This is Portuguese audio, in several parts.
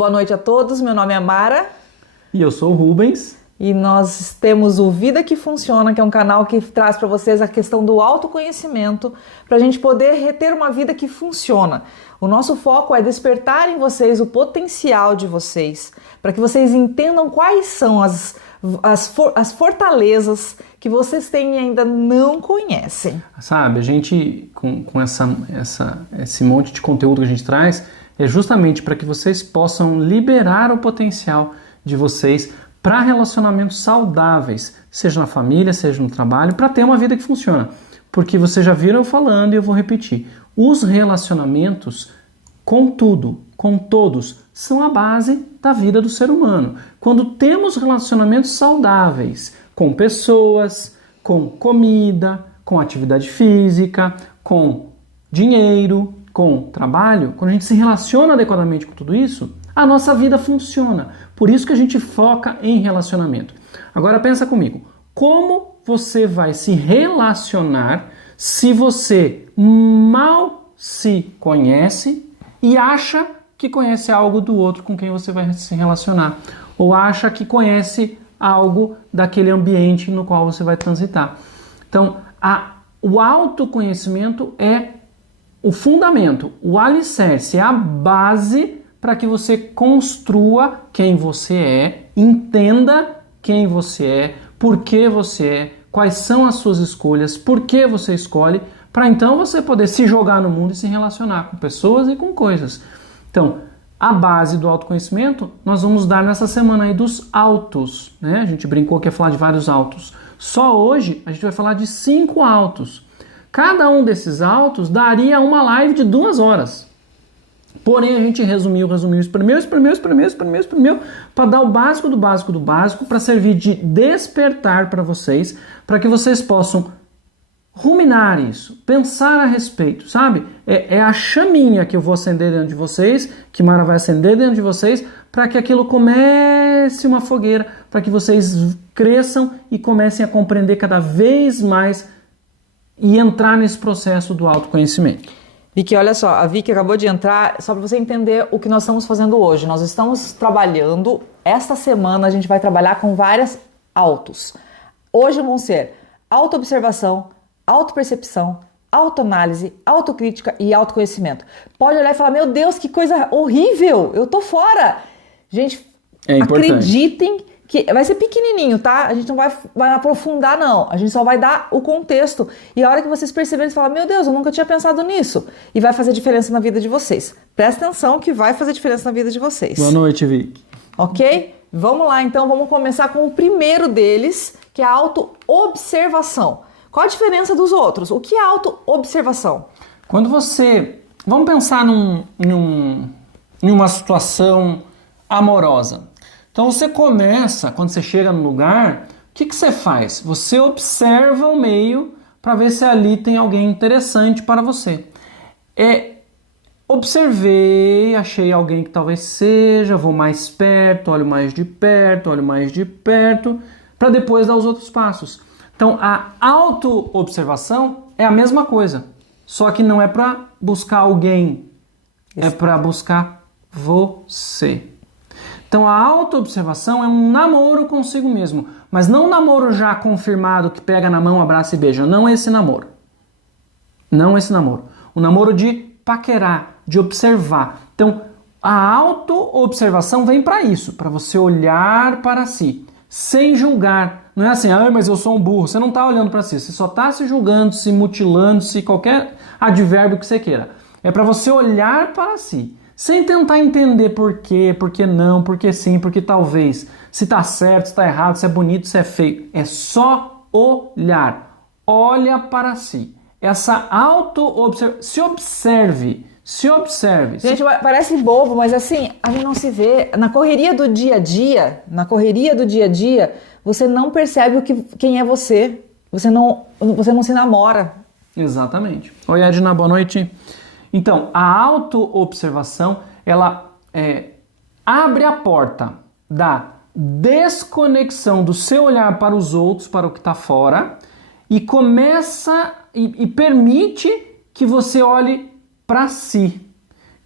Boa noite a todos, meu nome é Mara. E eu sou o Rubens. E nós temos o Vida que Funciona, que é um canal que traz para vocês a questão do autoconhecimento, para a gente poder ter uma vida que funciona. O nosso foco é despertar em vocês o potencial de vocês, para que vocês entendam quais são as fortalezas que vocês têm e ainda não conhecem. Sabe, a gente, com esse monte de conteúdo que a gente traz, é justamente para que vocês possam liberar o potencial de vocês para relacionamentos saudáveis, seja na família, seja no trabalho, para ter uma vida que funciona. Porque vocês já viram eu falando e eu vou repetir. Os relacionamentos, com tudo, com todos, são a base da vida do ser humano. Quando temos relacionamentos saudáveis com pessoas, com comida, com atividade física, com dinheiro, com trabalho, quando a gente se relaciona adequadamente com tudo isso, a nossa vida funciona. Por isso que a gente foca em relacionamento. Agora pensa comigo, como você vai se relacionar se você mal se conhece e acha que conhece algo do outro com quem você vai se relacionar? Ou acha que conhece algo daquele ambiente no qual você vai transitar? Então, o autoconhecimento é o fundamento, o alicerce, é a base para que você construa quem você é, entenda quem você é, por que você é, quais são as suas escolhas, por que você escolhe, para então você poder se jogar no mundo e se relacionar com pessoas e com coisas. Então, a base do autoconhecimento nós vamos dar nessa semana aí dos autos, né? A gente brincou que ia falar de vários autos. Só hoje a gente vai falar de 5 autos. Cada um desses autos daria uma live de 2 horas. Porém, a gente resumiu, espremeu, para dar o básico do básico do básico, para servir de despertar para vocês, para que vocês possam ruminar isso, pensar a respeito, sabe? É a chaminha que eu vou acender dentro de vocês, que Mara vai acender dentro de vocês, para que aquilo comece uma fogueira, para que vocês cresçam e comecem a compreender cada vez mais e entrar nesse processo do autoconhecimento. Vicky, olha só, a Vicky acabou de entrar, só para você entender o que nós estamos fazendo hoje. Nós estamos trabalhando, esta semana a gente vai trabalhar com vários autos. Hoje vão ser autoobservação, autopercepção, autoanálise, autocrítica e autoconhecimento. Pode olhar e falar, meu Deus, que coisa horrível, eu tô fora. Gente, acreditem que vai ser pequenininho, tá? A gente não vai aprofundar, não. A gente só vai dar o contexto. E a hora que vocês perceberem, você fala, meu Deus, eu nunca tinha pensado nisso. E vai fazer diferença na vida de vocês. Presta atenção que vai fazer diferença na vida de vocês. Boa noite, Vicky. Ok? Vamos lá, então. Vamos começar com o primeiro deles, que é a autoobservação. Qual a diferença dos outros? O que é autoobservação? Quando você... Vamos pensar numa situação amorosa. Então você começa, quando você chega no lugar, o que você faz? Você observa o meio para ver se ali tem alguém interessante para você. Observei, achei alguém que talvez seja, vou mais perto, olho mais de perto, para depois dar os outros passos. Então a autoobservação é a mesma coisa, só que não é para buscar alguém, é para buscar você. Então a autoobservação é um namoro consigo mesmo, mas não um namoro já confirmado que pega na mão, abraça e beija. Não esse namoro. Não esse namoro. O namoro de paquerar, de observar. Então a autoobservação vem para isso, para você olhar para si, sem julgar. Não é assim, mas eu sou um burro. Você não está olhando para si, você só está se julgando, se mutilando, se qualquer advérbio que você queira. É para você olhar para si. Sem tentar entender por quê, por que não, por que sim, por que talvez. Se tá certo, se tá errado, se é bonito, se é feio. É só olhar. Olha para si. Essa auto-observação. Se observe. Gente, parece bobo, mas assim, a gente não se vê. Na correria do dia a dia, você não percebe quem é você. Você não se namora. Exatamente. Oi, Edna, boa noite. Então, a autoobservação, ela abre a porta da desconexão do seu olhar para os outros, para o que está fora, e começa e permite que você olhe para si.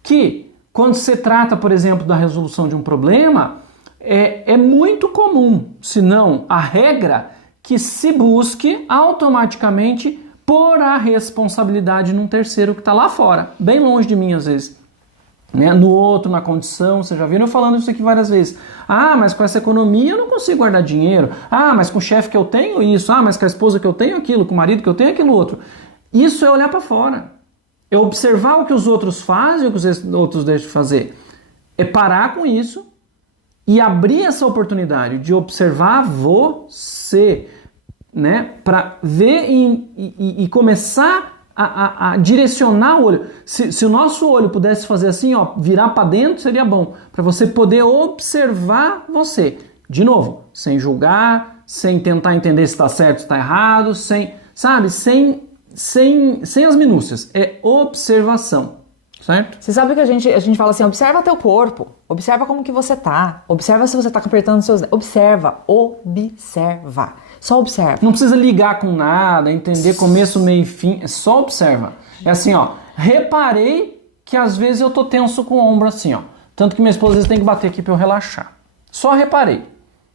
Que Quando se trata, por exemplo, da resolução de um problema, é muito comum, se não a regra, que se busque automaticamente pôr a responsabilidade num terceiro que está lá fora, bem longe de mim às vezes. Né? No outro, na condição, vocês já viram eu falando isso aqui várias vezes. Ah, mas com essa economia eu não consigo guardar dinheiro. Ah, mas com o chefe que eu tenho isso. Ah, mas com a esposa que eu tenho aquilo, com o marido que eu tenho aquilo outro. Isso é olhar para fora. É observar o que os outros fazem e o que os outros deixam de fazer. É parar com isso e abrir essa oportunidade de observar você, né, para ver e começar a direcionar o olho. Se o nosso olho pudesse fazer assim, ó, virar para dentro, seria bom, para você poder observar você. De novo, sem julgar, sem tentar entender se está certo, se está errado, sem as minúcias. É observação. Certo? Você sabe que a gente fala assim, observa teu corpo, observa como que você tá, observa se você tá apertando seus dedos, observa, só observa. Não precisa ligar com nada, entender começo, meio e fim, é só observa. É assim, ó, reparei que às vezes eu tô tenso com o ombro assim, ó, tanto que minha esposa às vezes tem que bater aqui pra eu relaxar. Só reparei.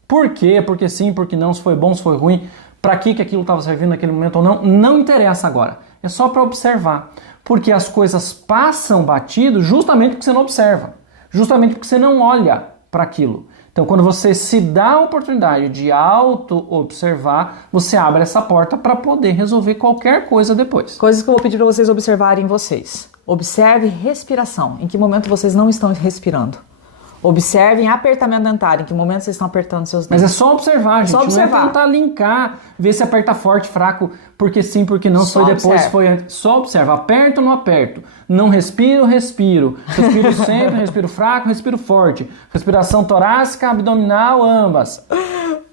Por quê? Porque sim, porque não, se foi bom, se foi ruim, pra que aquilo tava servindo naquele momento ou não, não interessa agora. É só para observar. Porque as coisas passam batido justamente porque você não observa. Justamente porque você não olha para aquilo. Então, quando você se dá a oportunidade de auto-observar, você abre essa porta para poder resolver qualquer coisa depois. Coisas que eu vou pedir para vocês observarem em vocês. Observe respiração. Em que momento vocês não estão respirando? Observem apertamento dentário. Em que momento vocês estão apertando seus dentes? Mas é só observar, gente. Só observar. Não é tentar linkar, ver se aperta forte, fraco, porque sim, porque não, só foi depois, foi antes. Só observa. Aperto ou não aperto? Não respiro, respiro. Respiro sempre, respiro fraco, respiro forte. Respiração torácica, abdominal, ambas.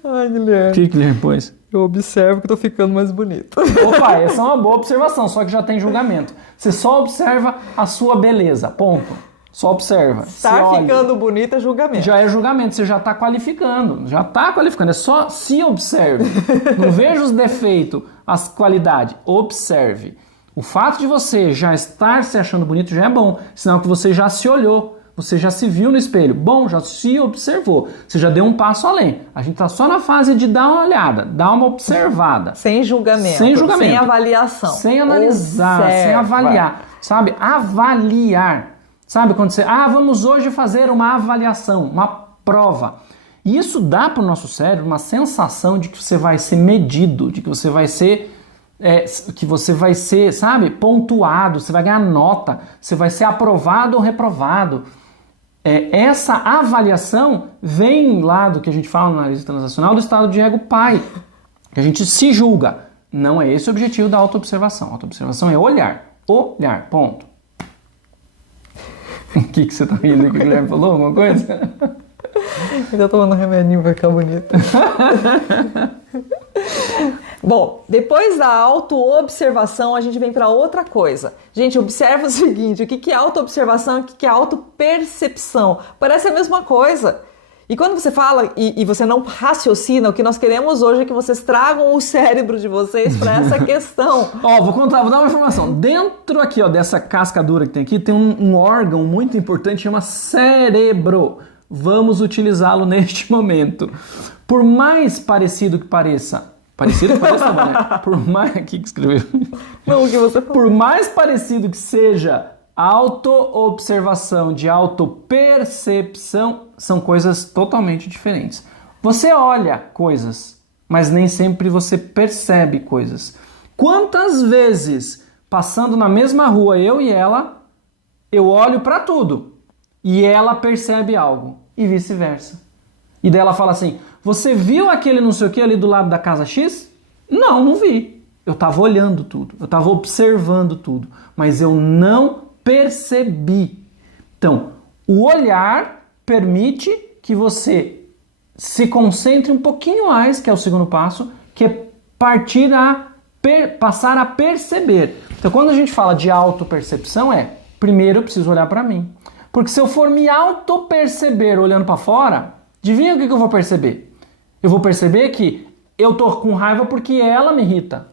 Ai, Guilherme. O que, Guilherme, pois? Eu observo que eu tô ficando mais bonito. Opa, essa é uma boa observação, só que já tem julgamento. Você só observa a sua beleza, ponto. Só observa. Tá ficando bonita é julgamento. Já é julgamento, você já está qualificando. Já está qualificando, é só se observe. Não veja os defeitos, as qualidades. Observe. O fato de você já estar se achando bonito já é bom. Sinal que você já se olhou, você já se viu no espelho. Bom, já se observou. Você já deu um passo além. A gente está só na fase de dar uma olhada, dar uma observada. Sem julgamento. Sem julgamento. Sem avaliação. Sem analisar, sem avaliar. Sabe? Avaliar. Sabe, quando você... vamos hoje fazer uma avaliação, uma prova. E isso dá para o nosso cérebro uma sensação de que você vai ser medido, de que você vai ser... sabe, pontuado, você vai ganhar nota, você vai ser aprovado ou reprovado. Essa avaliação vem lá do que a gente fala na análise transacional do estado de ego pai, que a gente se julga. Não é esse o objetivo da autoobservação. A autoobservação é olhar, ponto. O que você tá rindo aqui? O Guilherme falou alguma coisa? Eu tô tomando um remedinho pra ficar bonito. Bom, depois da auto-observação, a gente vem para outra coisa. Gente, observa o seguinte, o que é auto-observação e o que é auto-percepção? Parece a mesma coisa. E quando você fala e você não raciocina, o que nós queremos hoje é que vocês tragam o cérebro de vocês para essa questão. Vou dar uma informação. Dentro aqui, dessa casca dura que tem aqui, tem um órgão muito importante, chama cérebro. Vamos utilizá-lo neste momento. Por mais parecido que pareça... Parecido que pareça, né? Por mais... O que escreveu? Não, o que você falou. Por mais parecido que seja... Auto-observação de auto-percepção são coisas totalmente diferentes. Você olha coisas, mas nem sempre você percebe coisas. Quantas vezes, passando na mesma rua, eu e ela, eu olho para tudo e ela percebe algo e vice-versa. E daí ela fala assim, você viu aquele não sei o que ali do lado da casa X? Não vi. Eu estava olhando tudo, eu estava observando tudo, mas eu não percebi. Então, o olhar permite que você se concentre um pouquinho mais, que é o segundo passo, que é passar a perceber. Então, quando a gente fala de autopercepção, primeiro eu preciso olhar para mim. Porque se eu for me autoperceber olhando para fora, adivinha o que eu vou perceber? Eu vou perceber que eu tô com raiva porque ela me irrita.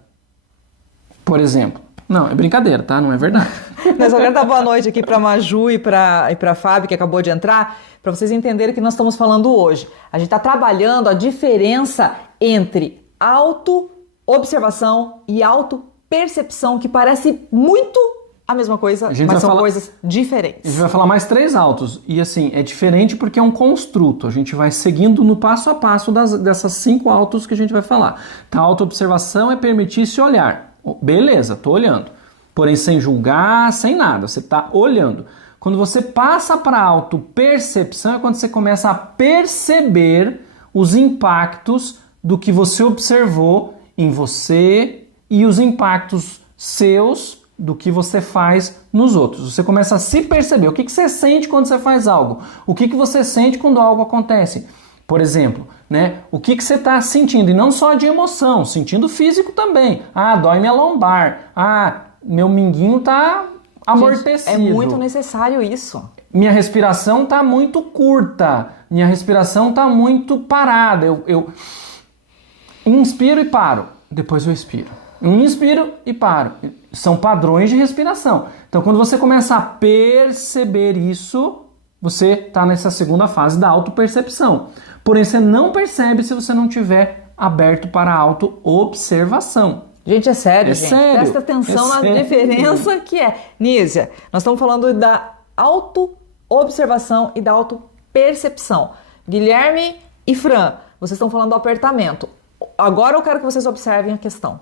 Por exemplo. Não, é brincadeira, tá? Não é verdade. Mas eu quero dar boa noite aqui para Maju e para Fábio, que acabou de entrar, para vocês entenderem o que nós estamos falando hoje. A gente está trabalhando a diferença entre auto-observação e auto-percepção, que parece muito a mesma coisa, mas são coisas diferentes. A gente vai falar mais 3 autos. E assim, é diferente porque é um construto. A gente vai seguindo no passo a passo dessas 5 autos que a gente vai falar. Então, a auto-observação é permitir-se olhar. Beleza, tô olhando. Porém, sem julgar, sem nada. Você tá olhando. Quando você passa para a auto-percepção, é quando você começa a perceber os impactos do que você observou em você e os impactos seus do que você faz nos outros. Você começa a se perceber. O que você sente quando você faz algo? O que você sente quando algo acontece? Por exemplo, né? O que você está sentindo? E não só de emoção, sentindo físico também. Ah, dói minha lombar. Ah, meu minguinho está amortecido. Gente, é muito necessário isso. Minha respiração está muito curta. Minha respiração está muito parada. Eu inspiro e paro. Depois eu expiro. Inspiro e paro. São padrões de respiração. Então, quando você começa a perceber isso, você está nessa segunda fase da autopercepção. Porém, você não percebe se você não tiver aberto para a auto-observação. Gente, é sério, gente. Sério. Presta atenção na diferença que é. Nízia, nós estamos falando da auto-observação e da auto-percepção. Guilherme e Fran, vocês estão falando do apertamento. Agora eu quero que vocês observem a questão.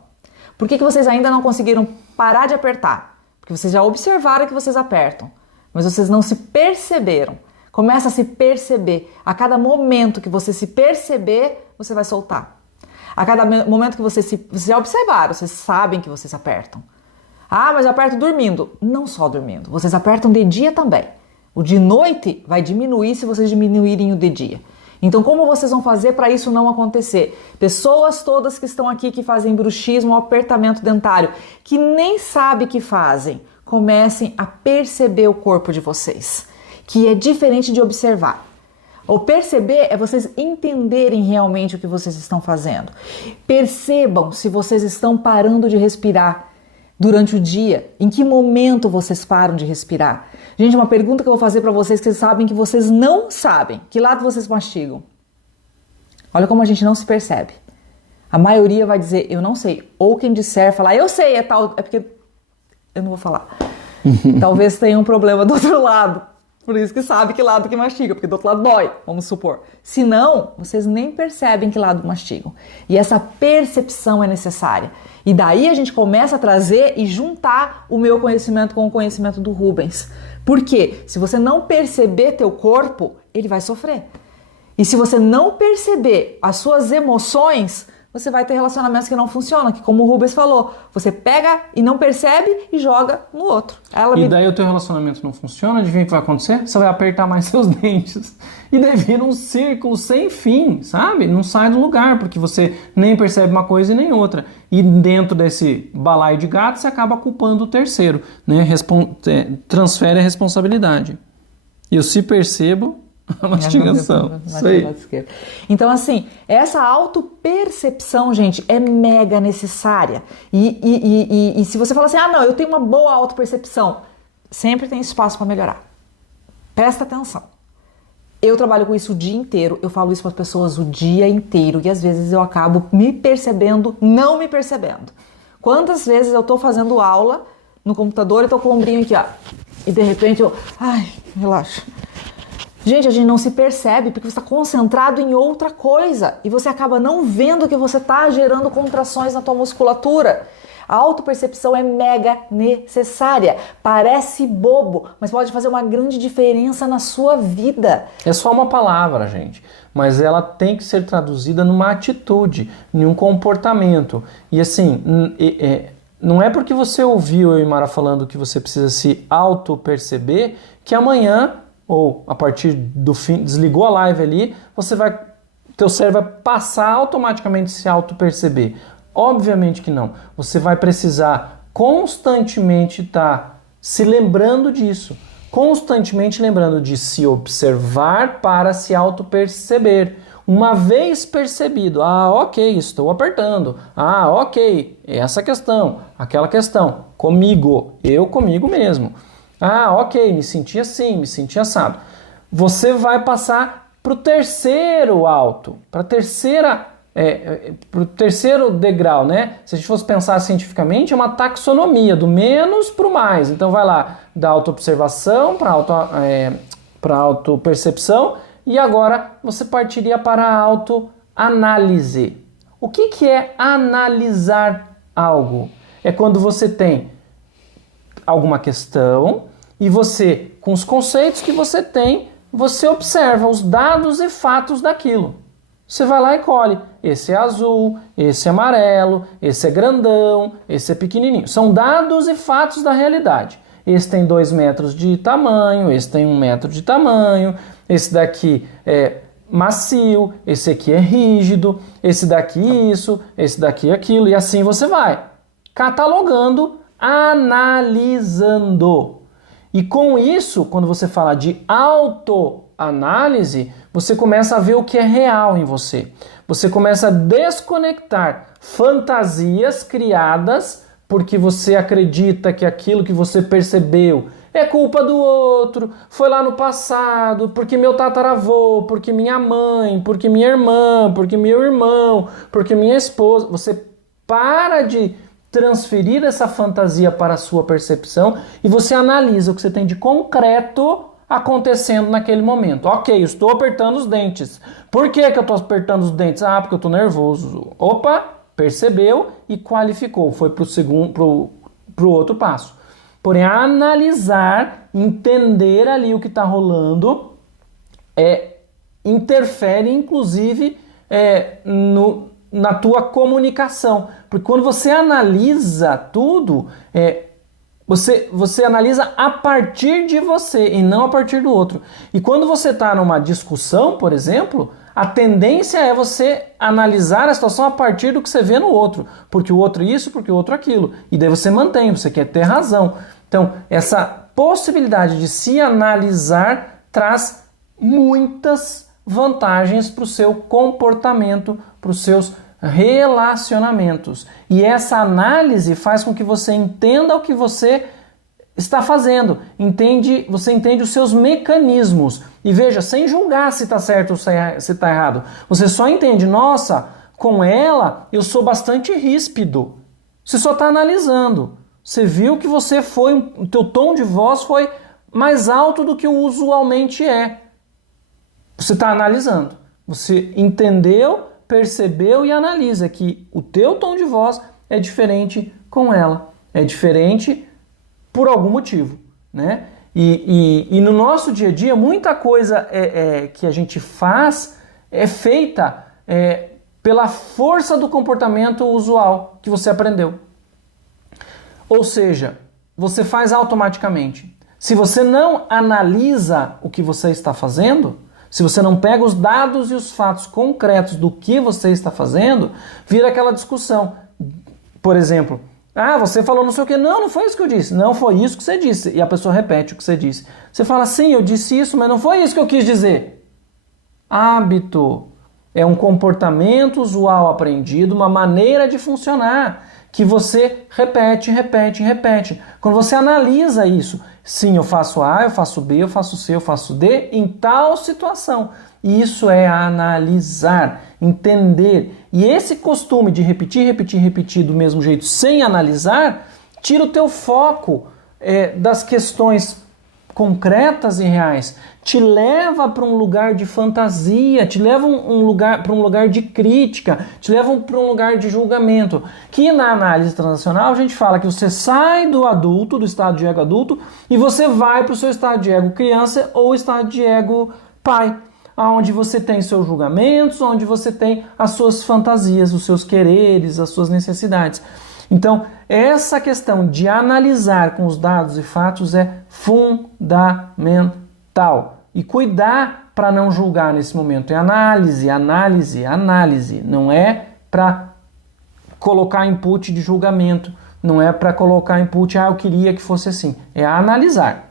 Por que vocês ainda não conseguiram parar de apertar? Porque vocês já observaram que vocês apertam, mas vocês não se perceberam. Começa a se perceber. A cada momento que você se perceber, você vai soltar. A cada momento que vocês já observaram, vocês sabem que vocês apertam. Ah, mas eu aperto dormindo. Não só dormindo, vocês apertam de dia também. O de noite vai diminuir se vocês diminuírem o de dia. Então, como vocês vão fazer para isso não acontecer? Pessoas todas que estão aqui que fazem bruxismo ou apertamento dentário, que nem sabem que fazem, comecem a perceber o corpo de vocês, que é diferente de observar. O perceber é vocês entenderem realmente o que vocês estão fazendo. Percebam se vocês estão parando de respirar durante o dia. Em que momento vocês param de respirar? Gente, uma pergunta que eu vou fazer para vocês que vocês sabem que vocês não sabem. Que lado vocês mastigam? Olha como a gente não se percebe. A maioria vai dizer, eu não sei. Ou quem disser, falar, eu sei, é tal. É porque eu não vou falar. Talvez tenha um problema do outro lado. Por isso que sabe que lado que mastiga, porque do outro lado dói, vamos supor. Se não, vocês nem percebem que lado mastigam. E essa percepção é necessária. E daí a gente começa a trazer e juntar o meu conhecimento com o conhecimento do Rubens. Por quê? Se você não perceber teu corpo, ele vai sofrer. E se você não perceber as suas emoções, você vai ter relacionamentos que não funcionam, que como o Rubens falou, você pega e não percebe e joga no outro. Daí o teu relacionamento não funciona, adivinha o que vai acontecer? Você vai apertar mais seus dentes. E daí vira um círculo sem fim, sabe? Não sai do lugar, porque você nem percebe uma coisa e nem outra. E dentro desse balaio de gato, você acaba culpando o terceiro, né? Transfere a responsabilidade. Eu se percebo... A mastigação. Então, assim, essa autopercepção, gente, é mega necessária. E se você fala assim, ah, não, eu tenho uma boa autopercepção, sempre tem espaço para melhorar. Presta atenção. Eu trabalho com isso o dia inteiro, eu falo isso para as pessoas o dia inteiro e às vezes eu acabo me percebendo, não me percebendo. Quantas vezes eu tô fazendo aula no computador e tô com o ombrinho aqui, ó, e de repente eu, ai, relaxa. Gente, a gente não se percebe porque você está concentrado em outra coisa e você acaba não vendo que você está gerando contrações na tua musculatura. A autopercepção é mega necessária. Parece bobo, mas pode fazer uma grande diferença na sua vida. É só uma palavra, gente, mas ela tem que ser traduzida numa atitude, em um comportamento. E assim, não é porque você ouviu eu e Mara falando que você precisa se autoperceber que amanhã... ou a partir do fim, desligou a live ali, teu cérebro vai passar automaticamente a se auto-perceber. Obviamente que não. Você vai precisar constantemente estar se lembrando disso. Constantemente lembrando de se observar para se auto-perceber. Uma vez percebido, ok, estou apertando. Ok, essa questão, aquela questão, comigo, eu comigo mesmo. Ok, me senti assim, me senti assado. Você vai passar para o terceiro alto, para o terceiro degrau, né? Se a gente fosse pensar cientificamente, é uma taxonomia, do menos para o mais. Então vai lá, da autoobservação para a autopercepção, e agora você partiria para a autoanálise. O que é analisar algo? É quando você tem alguma questão e você, com os conceitos que você tem, você observa os dados e fatos daquilo. Você vai lá e colhe. Esse é azul, esse é amarelo, esse é grandão, esse é pequenininho. São dados e fatos da realidade. Esse tem 2 metros de tamanho, esse tem 1 metro de tamanho, esse daqui é macio, esse aqui é rígido, esse daqui isso, esse daqui aquilo, e assim você vai catalogando, analisando. E com isso, quando você fala de autoanálise, você começa a ver o que é real em você. Você começa a desconectar fantasias criadas porque você acredita que aquilo que você percebeu é culpa do outro, foi lá no passado, porque meu tataravô, porque minha mãe, porque minha irmã, porque meu irmão, porque minha esposa. Você para de transferir essa fantasia para a sua percepção e você analisa o que você tem de concreto acontecendo naquele momento. Ok, eu estou apertando os dentes. Por que eu estou apertando os dentes? Porque eu estou nervoso. Opa, percebeu e qualificou. Foi para o outro passo. Porém, analisar, entender ali o que está rolando, interfere inclusive na tua comunicação. Porque quando você analisa tudo, você analisa a partir de você e não a partir do outro. E quando você está numa discussão, por exemplo, a tendência é você analisar a situação a partir do que você vê no outro. Porque o outro isso, porque o outro aquilo. E daí você mantém, você quer ter razão. Então, essa possibilidade de se analisar traz muitas vantagens para o seu comportamento, para os seus relacionamentos. E essa análise faz com que você entenda o que você está fazendo. Você entende os seus mecanismos. E veja, sem julgar se está certo ou se está errado. Você só entende, nossa, com ela eu sou bastante ríspido. Você só está analisando. Você viu que o teu tom de voz foi mais alto do que usualmente é. Você está analisando. Você entendeu, percebeu e analisa que o teu tom de voz é diferente com ela. É diferente por algum motivo, né? E no nosso dia a dia, muita coisa que a gente faz é feita pela força do comportamento usual que você aprendeu. Ou seja, você faz automaticamente. Se você não analisa o que você está fazendo, se você não pega os dados e os fatos concretos do que você está fazendo, vira aquela discussão. Por exemplo, você falou não sei o que. Não foi isso que eu disse. Não foi isso que você disse. E a pessoa repete o que você disse. Você fala, sim, eu disse isso, mas não foi isso que eu quis dizer. Hábito é um comportamento usual aprendido, uma maneira de funcionar, que você repete. Quando você analisa isso, sim, eu faço A, eu faço B, eu faço C, eu faço D, em tal situação. Isso é analisar, entender. E esse costume de repetir do mesmo jeito, sem analisar, tira o teu foco das questões concretas e reais, te leva para um lugar de fantasia, te leva para um lugar de crítica, te leva para um lugar de julgamento. Que na análise transacional a gente fala que você sai do estado de ego adulto, e você vai para o seu estado de ego criança ou estado de ego pai, onde você tem seus julgamentos, onde você tem as suas fantasias, os seus quereres, as suas necessidades. Então, essa questão de analisar com os dados e fatos é fundamental. E cuidar para não julgar nesse momento. É análise. Não é para colocar input de julgamento. Não é para colocar input, eu queria que fosse assim. É analisar.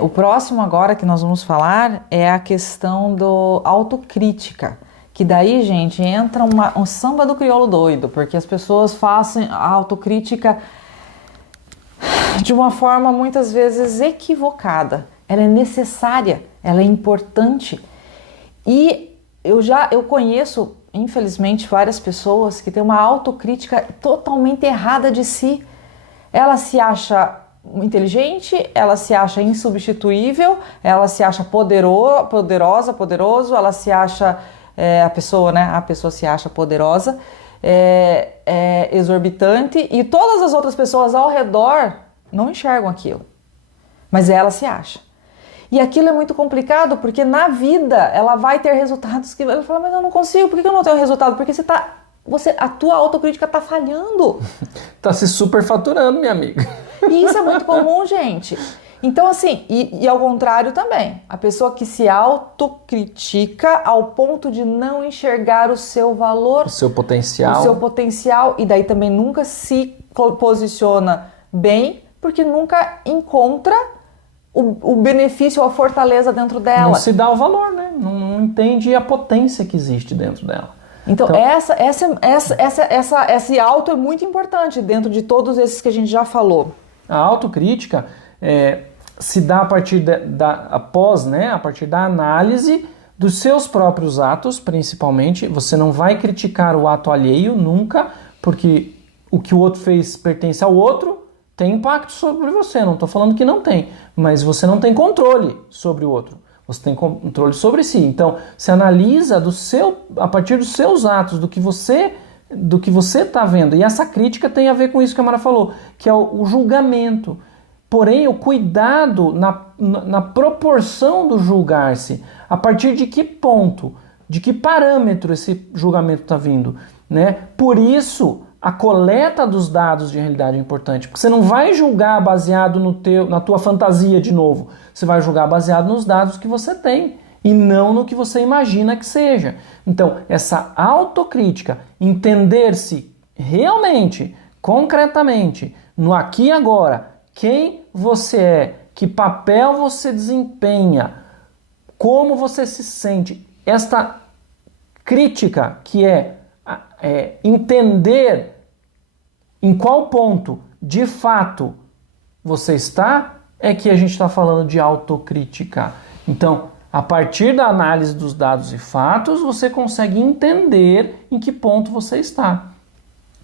O próximo agora que nós vamos falar é a questão do autocrítica. Que daí, gente, entra um samba do crioulo doido, porque as pessoas fazem a autocrítica de uma forma muitas vezes equivocada. Ela é necessária, ela é importante. E eu conheço, infelizmente, várias pessoas que têm uma autocrítica totalmente errada de si. Ela se acha inteligente, ela se acha insubstituível, ela se acha poderoso, ela se acha... a pessoa se acha poderosa, exorbitante, e todas as outras pessoas ao redor não enxergam aquilo, mas ela se acha. E aquilo é muito complicado, porque na vida ela vai ter resultados que ela fala, mas eu não consigo, por que eu não tenho resultado? Porque a tua autocrítica está falhando. Está se superfaturando, minha amiga. E isso é muito comum, gente. Então, assim, e ao contrário também, a pessoa que se autocritica ao ponto de não enxergar o seu valor, o seu potencial, e daí também nunca se posiciona bem, porque nunca encontra o benefício ou a fortaleza dentro dela. Não se dá o valor, né? Não entende a potência que existe dentro dela. Então esse auto é muito importante dentro de todos esses que a gente já falou. A autocrítica se dá a partir a partir da análise dos seus próprios atos, principalmente. Você não vai criticar o ato alheio nunca, porque o que o outro fez pertence ao outro, tem impacto sobre você. Não estou falando que não tem, mas você não tem controle sobre o outro. Você tem controle sobre si. Então, se analisa a partir dos seus atos, do que você está vendo. E essa crítica tem a ver com isso que a Mara falou, que é o julgamento. Porém, o cuidado na proporção do julgar-se, a partir de que ponto, de que parâmetro esse julgamento está vindo, né? Por isso, a coleta dos dados de realidade é importante, porque você não vai julgar baseado na tua fantasia de novo, você vai julgar baseado nos dados que você tem e não no que você imagina que seja. Então, essa autocrítica, entender-se realmente, concretamente, no aqui e agora, quem você é, que papel você desempenha, como você se sente. Esta crítica, que é entender em qual ponto de fato você está, é que a gente está falando de autocrítica. Então, a partir da análise dos dados e fatos, você consegue entender em que ponto você está.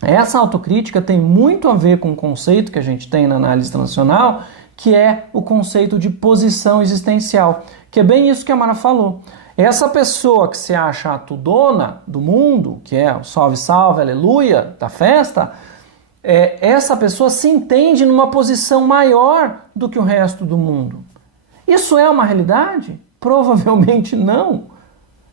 Essa autocrítica tem muito a ver com o conceito que a gente tem na análise transacional, que é o conceito de posição existencial, que é bem isso que a Mara falou. Essa pessoa que se acha a tudona do mundo, que é o salve, salve, aleluia da festa, essa pessoa se entende numa posição maior do que o resto do mundo. Isso é uma realidade? Provavelmente não.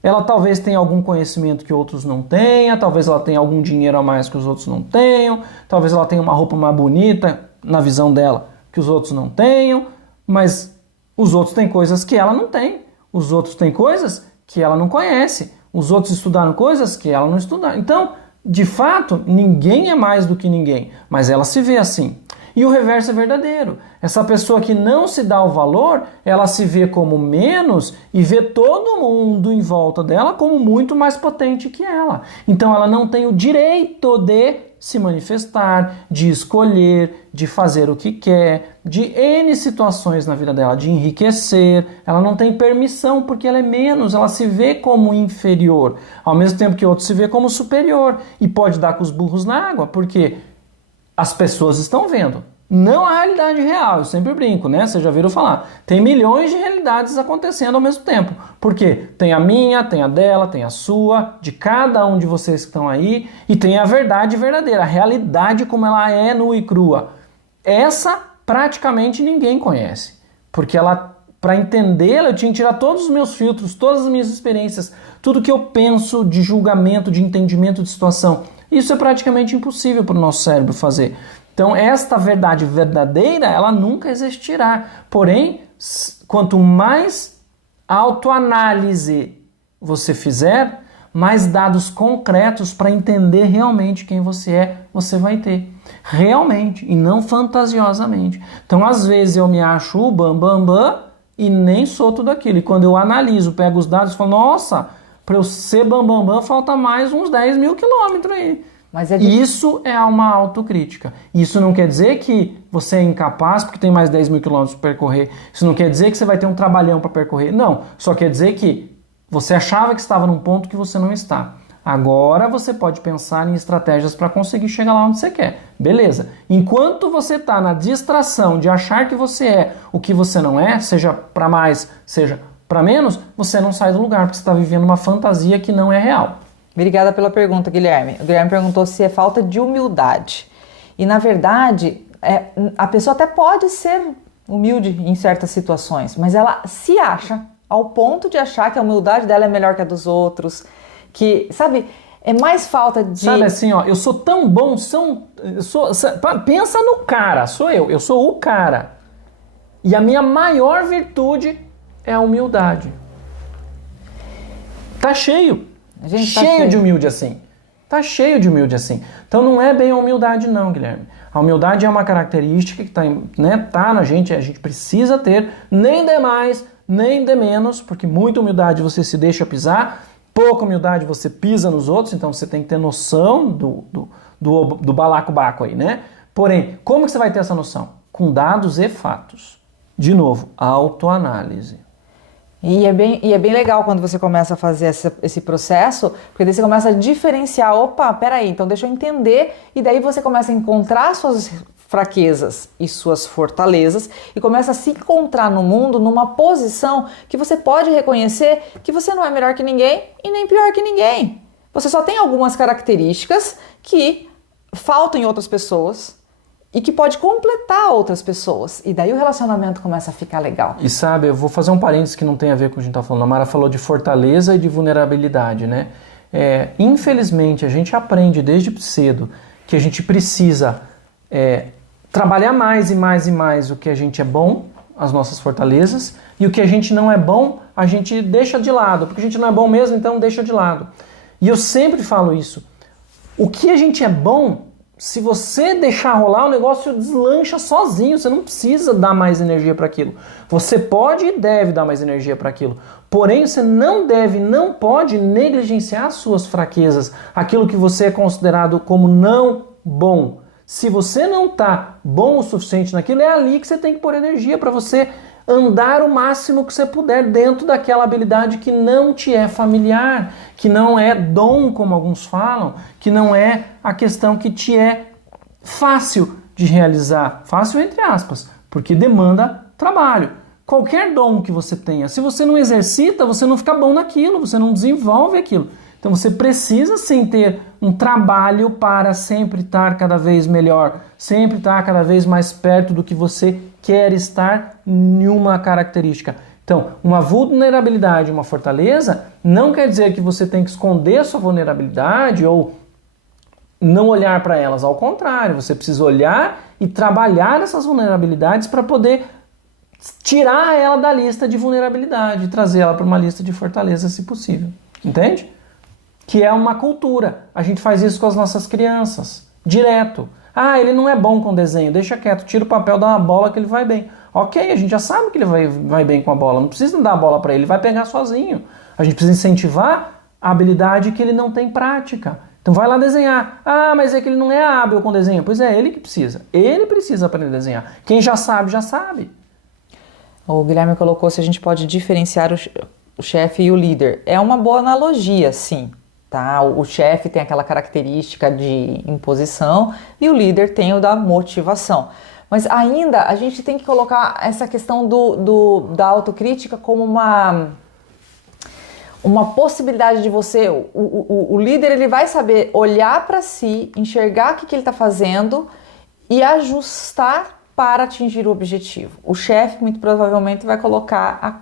Ela talvez tenha algum conhecimento que outros não tenham, talvez ela tenha algum dinheiro a mais que os outros não tenham, talvez ela tenha uma roupa mais bonita, na visão dela, que os outros não tenham, mas os outros têm coisas que ela não tem, os outros têm coisas que ela não conhece, os outros estudaram coisas que ela não estudaram. Então, de fato, ninguém é mais do que ninguém, mas ela se vê assim. E o reverso é verdadeiro. Essa pessoa que não se dá o valor, ela se vê como menos e vê todo mundo em volta dela como muito mais potente que ela. Então ela não tem o direito de se manifestar, de escolher, de fazer o que quer, de N situações na vida dela, de enriquecer. Ela não tem permissão porque ela é menos, ela se vê como inferior, ao mesmo tempo que outro se vê como superior e pode dar com os burros na água, porque as pessoas estão vendo, não a realidade real. Eu sempre brinco, né? Vocês já viram falar. Tem milhões de realidades acontecendo ao mesmo tempo. Por quê? Tem a minha, tem a dela, tem a sua, de cada um de vocês que estão aí, e tem a verdade verdadeira, a realidade como ela é nua e crua. Essa praticamente ninguém conhece, porque para entendê-la, eu tinha que tirar todos os meus filtros, todas as minhas experiências, tudo que eu penso de julgamento, de entendimento de situação. Isso é praticamente impossível para o nosso cérebro fazer. Então, esta verdade verdadeira, ela nunca existirá. Porém, quanto mais autoanálise você fizer, mais dados concretos para entender realmente quem você é, você vai ter. realmente, e não fantasiosamente. Então, às vezes eu me acho o bam, e nem sou tudo aquilo. E quando eu analiso, pego os dados e falo, nossa, para eu ser bam, falta mais uns 10 mil quilômetros aí. Mas é Isso é uma autocrítica. Isso não quer dizer que você é incapaz porque tem mais 10 mil quilômetros para percorrer. Isso não quer dizer que você vai ter um trabalhão para percorrer. Não, só quer dizer que você achava que estava num ponto que você não está. Agora você pode pensar em estratégias para conseguir chegar lá onde você quer. Beleza. Enquanto você está na distração de achar que você é o que você não é, seja para mais, seja para menos, você não sai do lugar porque você está vivendo uma fantasia que não é real. Obrigada pela pergunta, Guilherme. O Guilherme perguntou se é falta de humildade. E, na verdade, a pessoa até pode ser humilde em certas situações, mas ela se acha ao ponto de achar que a humildade dela é melhor que a dos outros, que, sabe, é mais falta de... Sabe assim, ó, eu sou tão bom, pensa no cara, sou eu sou o cara. E a minha maior virtude é a humildade. Tá cheio. Cheio de humilde assim. Tá cheio de humilde assim. Então não é bem a humildade não, Guilherme. A humildade é uma característica que tá na gente, a gente precisa ter, nem de mais, nem de menos, porque muita humildade você se deixa pisar, pouca humildade você pisa nos outros, então você tem que ter noção do balacobaco aí, né? Porém, como que você vai ter essa noção? Com dados e fatos. De novo, autoanálise. E é bem legal quando você começa a fazer esse processo, porque daí você começa a diferenciar, opa, peraí, então deixa eu entender, e daí você começa a encontrar suas fraquezas e suas fortalezas, e começa a se encontrar no mundo numa posição que você pode reconhecer que você não é melhor que ninguém e nem pior que ninguém. Você só tem algumas características que faltam em outras pessoas, e que pode completar outras pessoas. E daí o relacionamento começa a ficar legal. E sabe, eu vou fazer um parênteses que não tem a ver com o que a gente está falando. A Mara falou de fortaleza e de vulnerabilidade, né? Infelizmente, a gente aprende desde cedo que a gente precisa trabalhar mais e mais e mais o que a gente é bom, as nossas fortalezas, e o que a gente não é bom, a gente deixa de lado. Porque a gente não é bom mesmo, então deixa de lado. E eu sempre falo isso. O que a gente é bom... Se você deixar rolar, o negócio deslancha sozinho, você não precisa dar mais energia para aquilo. Você pode e deve dar mais energia para aquilo. Porém, você não deve, não pode negligenciar suas fraquezas, aquilo que você é considerado como não bom. Se você não está bom o suficiente naquilo, é ali que você tem que pôr energia para você andar o máximo que você puder dentro daquela habilidade que não te é familiar, que não é dom, como alguns falam, que não é a questão que te é fácil de realizar, fácil entre aspas, porque demanda trabalho. Qualquer dom que você tenha, se você não exercita, você não fica bom naquilo, você não desenvolve aquilo. Então você precisa sim ter um trabalho para sempre estar cada vez melhor, sempre estar cada vez mais perto do que você quer estar em uma característica. Então, uma vulnerabilidade, uma fortaleza, não quer dizer que você tem que esconder a sua vulnerabilidade ou não olhar para elas. Ao contrário, você precisa olhar e trabalhar essas vulnerabilidades para poder tirar ela da lista de vulnerabilidade e trazer ela para uma lista de fortaleza, se possível. Entende? Que é uma cultura. A gente faz isso com as nossas crianças, direto. Ah, ele não é bom com desenho, deixa quieto, tira o papel, dá uma bola que ele vai bem. Ok, a gente já sabe que ele vai bem com a bola, não precisa dar a bola para ele, ele vai pegar sozinho. A gente precisa incentivar a habilidade que ele não tem prática. Então vai lá desenhar. Ah, mas é que ele não é hábil com desenho. Pois é, ele que precisa. Ele precisa aprender a desenhar. Quem já sabe, já sabe. O Guilherme colocou se a gente pode diferenciar o chefe e o líder. É uma boa analogia, sim. Tá? O chefe tem aquela característica de imposição e o líder tem o da motivação. Mas ainda a gente tem que colocar essa questão da autocrítica como uma possibilidade de você... O líder ele vai saber olhar para si, enxergar o que ele está fazendo e ajustar para atingir o objetivo. O chefe muito provavelmente vai colocar a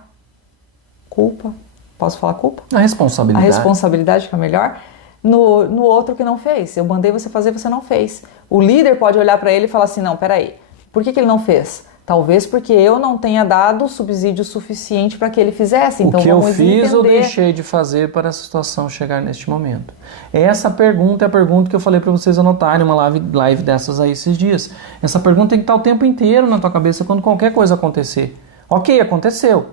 culpa... Posso falar culpa? A responsabilidade. A responsabilidade, que é melhor, no outro que não fez. Eu mandei você fazer, você não fez. O líder pode olhar para ele e falar assim, não, peraí, por que ele não fez? Talvez porque eu não tenha dado subsídio suficiente para que ele fizesse. Então, o que eu vamos fiz ou entender... deixei de fazer para essa situação chegar neste momento? Essa pergunta é a pergunta que eu falei para vocês anotarem uma live dessas aí esses dias. Essa pergunta tem que estar o tempo inteiro na tua cabeça quando qualquer coisa acontecer. Ok, aconteceu.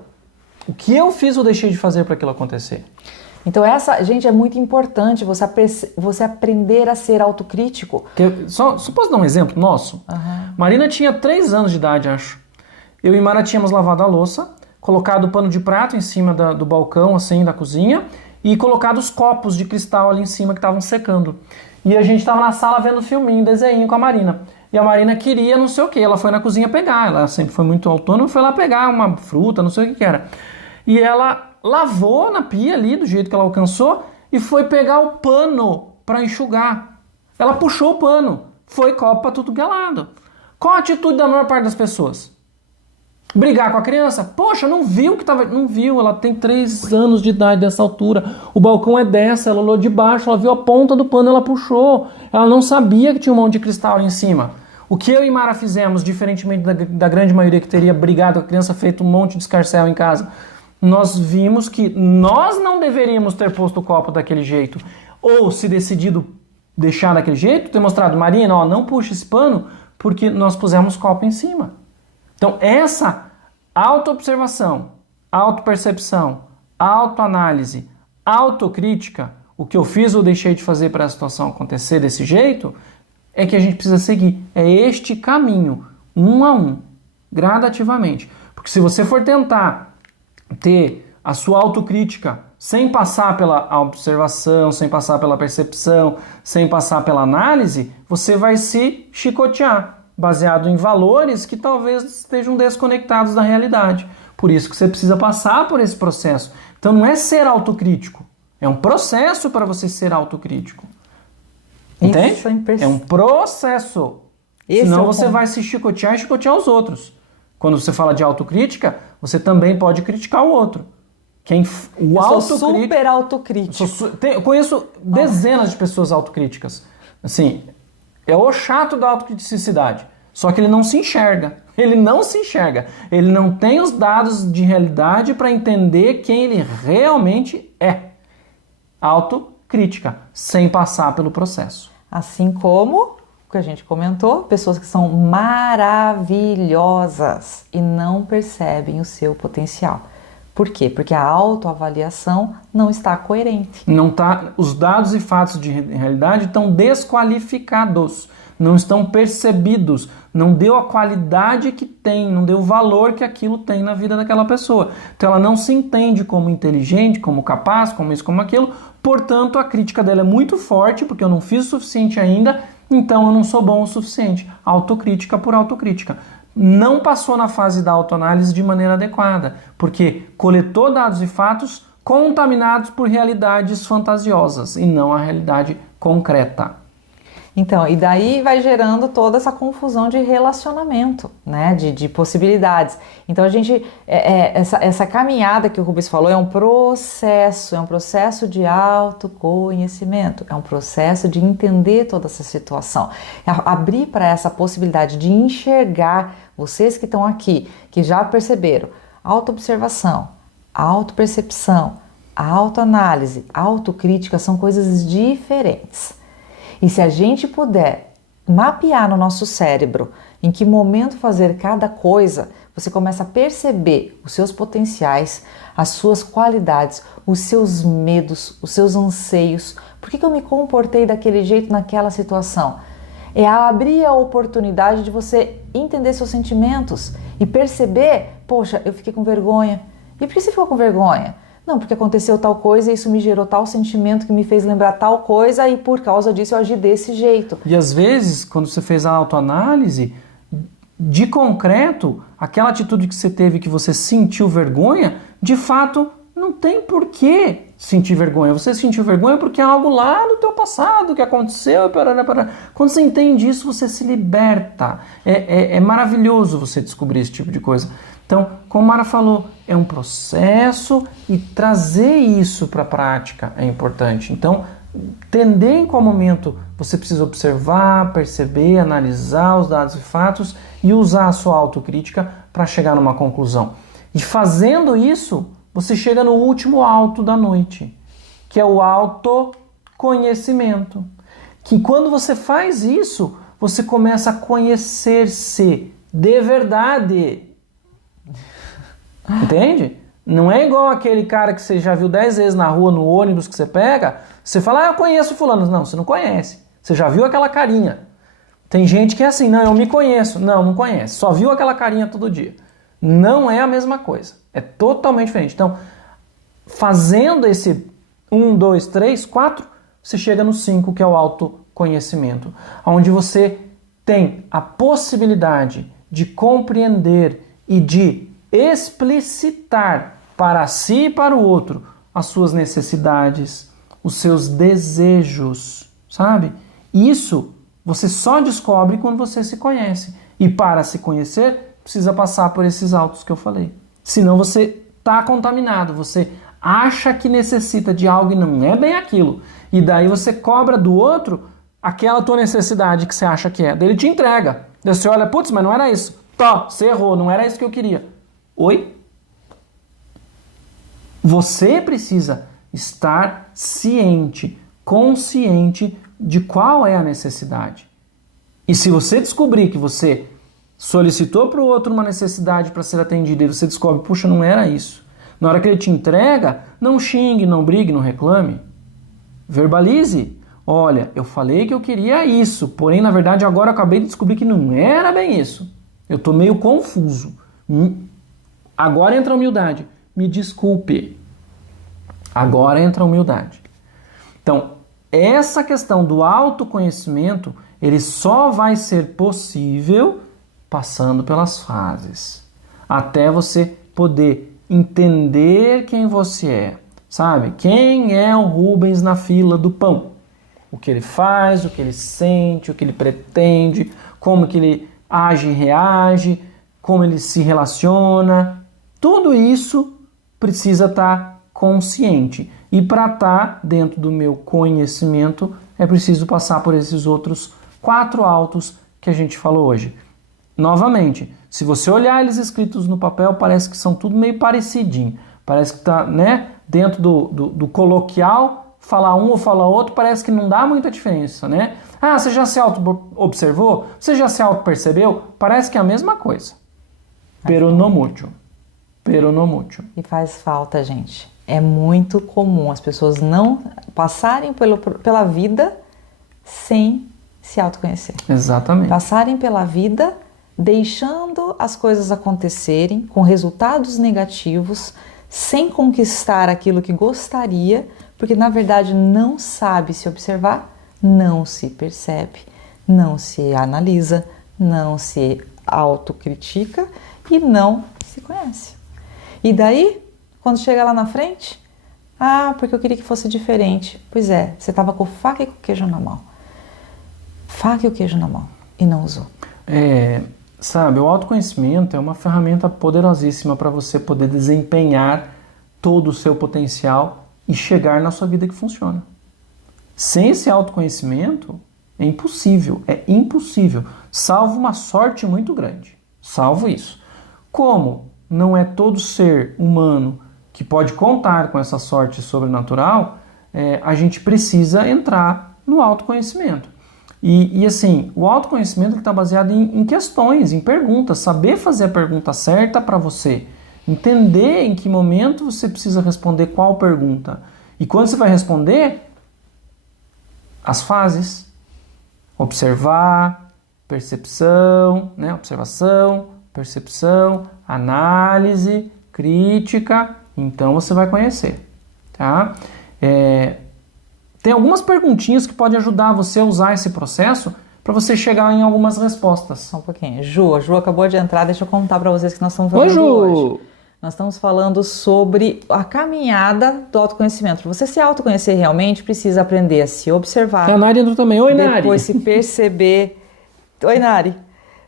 O que eu fiz ou deixei de fazer para aquilo acontecer? Então gente, é muito importante você aprender a ser autocrítico. Só posso dar um exemplo nosso? Marina tinha 3 anos de idade, acho. Eu e Mara tínhamos lavado a louça, colocado o pano de prato em cima do balcão, assim, da cozinha, e colocado os copos de cristal ali em cima que estavam secando. E a gente estava na sala vendo filminho, desenho com a Marina. E a Marina queria não sei o que, ela foi na cozinha pegar, ela sempre foi muito autônoma, foi lá pegar uma fruta, não sei o que era. E ela lavou na pia ali, do jeito que ela alcançou, e foi pegar o pano para enxugar. Ela puxou o pano, foi copo para tudo que é lado. Qual a atitude da maior parte das pessoas? Brigar com a criança? Poxa, não viu que tava... Não viu, ela tem 3 anos de idade dessa altura. O balcão é dessa, ela olhou de baixo, ela viu a ponta do pano, ela puxou. Ela não sabia que tinha um monte de cristal ali em cima. O que eu e Mara fizemos, diferentemente da grande maioria que teria brigado com a criança, feito um monte de escarcéu em casa, nós vimos que nós não deveríamos ter posto o copo daquele jeito. Ou, se decidido deixar daquele jeito, ter mostrado, Marina, ó, não puxa esse pano, porque nós pusemos copo em cima. Então, essa autoobservação, autopercepção, autoanálise, autocrítica, o que eu fiz ou deixei de fazer para a situação acontecer desse jeito, é que a gente precisa seguir. É este caminho, um a um, gradativamente. Porque se você for tentar ter a sua autocrítica sem passar pela observação, sem passar pela percepção, sem passar pela análise, você vai se chicotear, baseado em valores que talvez estejam desconectados da realidade. Por isso que você precisa passar por esse processo. Então não é ser autocrítico, é um processo para você ser autocrítico. Entende? É um processo. Senão você vai se chicotear e chicotear os outros. Quando você fala de autocrítica, você também pode criticar o outro. Eu sou super autocrítico. Eu conheço dezenas de pessoas autocríticas. Assim, é o chato da autocriticidade. Só que ele não se enxerga. Ele não se enxerga. Ele não tem os dados de realidade para entender quem ele realmente é. Autocrítica, sem passar pelo processo. Assim como o que a gente comentou, pessoas que são maravilhosas e não percebem o seu potencial. Por quê? Porque a autoavaliação não está coerente. Não tá, os dados e fatos de realidade estão desqualificados, não estão percebidos, não deu a qualidade que tem, não deu o valor que aquilo tem na vida daquela pessoa. Então ela não se entende como inteligente, como capaz, como isso, como aquilo, portanto a crítica dela é muito forte, porque eu não fiz o suficiente ainda, então eu não sou bom o suficiente. Autocrítica por autocrítica. Não passou na fase da autoanálise de maneira adequada, porque coletou dados e fatos contaminados por realidades fantasiosas e não a realidade concreta. Então, e daí vai gerando toda essa confusão de relacionamento, né? De possibilidades. Então a gente, essa caminhada que o Rubens falou é um processo de autoconhecimento, é um processo de entender toda essa situação, abrir para essa possibilidade de enxergar, vocês que estão aqui, que já perceberam, autoobservação, autopercepção, autoanálise, autocrítica são coisas diferentes. E se a gente puder mapear no nosso cérebro em que momento fazer cada coisa, você começa a perceber os seus potenciais, as suas qualidades, os seus medos, os seus anseios. Por que eu me comportei daquele jeito naquela situação? É abrir a oportunidade de você entender seus sentimentos e perceber, poxa, eu fiquei com vergonha. E por que você ficou com vergonha? Não, porque aconteceu tal coisa e isso me gerou tal sentimento que me fez lembrar tal coisa e por causa disso eu agi desse jeito. E às vezes, quando você fez a autoanálise, de concreto, aquela atitude que você teve que você sentiu vergonha, de fato, não tem por que sentir vergonha. Você sentiu vergonha porque é algo lá do teu passado que aconteceu. Quando você entende isso, você se liberta. É maravilhoso você descobrir esse tipo de coisa. Então, como a Mara falou, é um processo e trazer isso para a prática é importante. Então, entender em qual momento você precisa observar, perceber, analisar os dados e fatos e usar a sua autocrítica para chegar numa conclusão. E fazendo isso, você chega no último alto da noite, que é o autoconhecimento. Que quando você faz isso, você começa a conhecer-se de verdade. Entende? Não é igual aquele cara que você já viu 10 vezes na rua, no ônibus que você pega, você fala, eu conheço fulano. Não, você não conhece. Você já viu aquela carinha. Tem gente que é assim, não, eu me conheço. Não, não conhece. Só viu aquela carinha todo dia. Não é a mesma coisa. É totalmente diferente. Então, fazendo esse 1, 2, 3, 4, você chega no 5, que é o autoconhecimento. Onde você tem a possibilidade de compreender e de explicitar para si e para o outro as suas necessidades, os seus desejos, sabe? Isso você só descobre quando você se conhece. E para se conhecer, precisa passar por esses autos que eu falei. Senão você está contaminado, você acha que necessita de algo e não é bem aquilo. E daí você cobra do outro aquela tua necessidade que você acha que é. Daí ele te entrega. Daí você olha, putz, mas não era isso. Tó, você errou, não era isso que eu queria. Oi? Você precisa estar ciente, consciente de qual é a necessidade. E se você descobrir que você solicitou para o outro uma necessidade para ser atendida e você descobre, puxa, não era isso. Na hora que ele te entrega, não xingue, não brigue, não reclame. Verbalize. Olha, eu falei que eu queria isso, porém, na verdade, agora eu acabei de descobrir que não era bem isso. Eu estou meio confuso. Agora entra a humildade. Me desculpe. Agora entra a humildade. Então, essa questão do autoconhecimento, ele só vai ser possível passando pelas fases. Até você poder entender quem você é. Sabe? Quem é o Rubens na fila do pão? O que ele faz, o que ele sente, o que ele pretende, como que ele age e reage, como ele se relaciona. Tudo isso precisa estar consciente. E para estar dentro do meu conhecimento, é preciso passar por esses outros 4 autos que a gente falou hoje. Novamente, se você olhar eles escritos no papel, parece que são tudo meio parecidinho. Parece que está, né, dentro do coloquial, falar um ou falar outro, parece que não dá muita diferença, né? Ah, você já se auto-observou? Você já se auto-percebeu? Parece que é a mesma coisa. Pero no mucho. Pero no mucho. E faz falta, gente. É muito comum as pessoas não passarem pela vida sem se autoconhecer. Exatamente. Passarem pela vida deixando as coisas acontecerem com resultados negativos, sem conquistar aquilo que gostaria, porque na verdade não sabe se observar, não se percebe, não se analisa, não se autocritica e não se conhece. E daí, quando chega lá na frente, porque eu queria que fosse diferente. Pois é, você estava com faca e com queijo na mão. Faca e o queijo na mão e não usou. Sabe, o autoconhecimento é uma ferramenta poderosíssima para você poder desempenhar todo o seu potencial e chegar na sua vida que funciona. Sem esse autoconhecimento, é impossível, salvo uma sorte muito grande, salvo isso. Como não é todo ser humano que pode contar com essa sorte sobrenatural, a gente precisa entrar no autoconhecimento. E assim, o autoconhecimento está baseado em questões, em perguntas, saber fazer a pergunta certa para você, entender em que momento você precisa responder qual pergunta. E quando você vai responder, as fases, observar, percepção, né? Observação, percepção, análise, crítica, então você vai conhecer, tá? Tem algumas perguntinhas que podem ajudar você a usar esse processo para você chegar em algumas respostas. Só um pouquinho. A Ju acabou de entrar, deixa eu contar para vocês que nós estamos falando hoje. Nós estamos falando sobre a caminhada do autoconhecimento. Para você se autoconhecer realmente, precisa aprender a se observar. A Nari entrou também. Oi, Nari. Depois se perceber. Oi, Nari.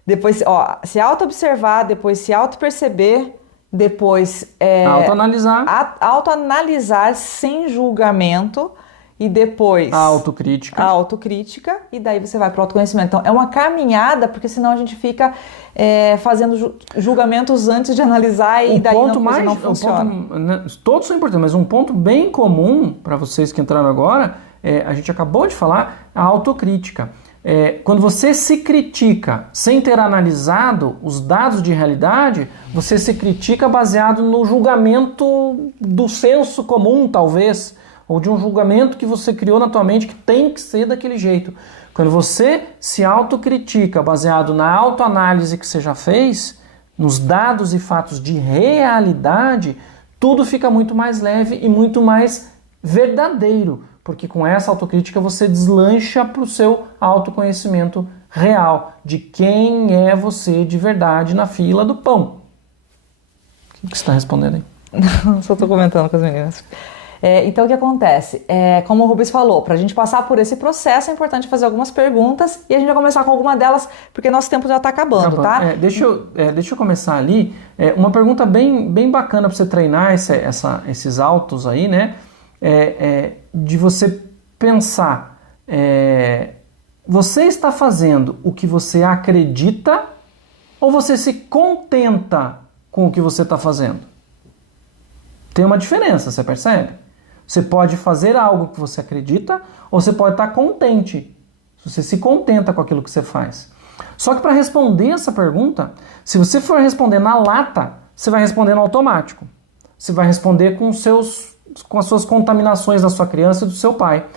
Depois, se auto-observar, depois se auto-perceber, depois... autoanalisar. Autoanalisar sem julgamento. e depois a autocrítica. A autocrítica, e daí você vai para o autoconhecimento. Então, é uma caminhada, porque senão a gente fica fazendo julgamentos antes de analisar e daí não funciona. Todos são importantes, mas um ponto bem comum para vocês que entraram agora, a gente acabou de falar, a autocrítica. Quando você se critica sem ter analisado os dados de realidade, você se critica baseado no julgamento do senso comum, talvez, ou de um julgamento que você criou na tua mente que tem que ser daquele jeito. Quando você se autocritica baseado na autoanálise que você já fez, nos dados e fatos de realidade, tudo fica muito mais leve e muito mais verdadeiro. Porque com essa autocrítica você deslancha para o seu autoconhecimento real de quem é você de verdade na fila do pão. O que você está respondendo aí? Não, só estou comentando com as meninas. Então o que acontece? Como o Rubens falou, para a gente passar por esse processo é importante fazer algumas perguntas e a gente vai começar com alguma delas, porque nosso tempo já está acabando, tá? Deixa eu começar ali. Uma pergunta bem bacana para você treinar esses autos aí, né? De você pensar, você está fazendo o que você acredita ou você se contenta com o que você está fazendo? Tem uma diferença, você percebe? Você pode fazer algo que você acredita ou você pode estar contente, você se contenta com aquilo que você faz. Só que para responder essa pergunta, se você for responder na lata, você vai responder no automático. Você vai responder com as suas contaminações da sua criança e do seu pai.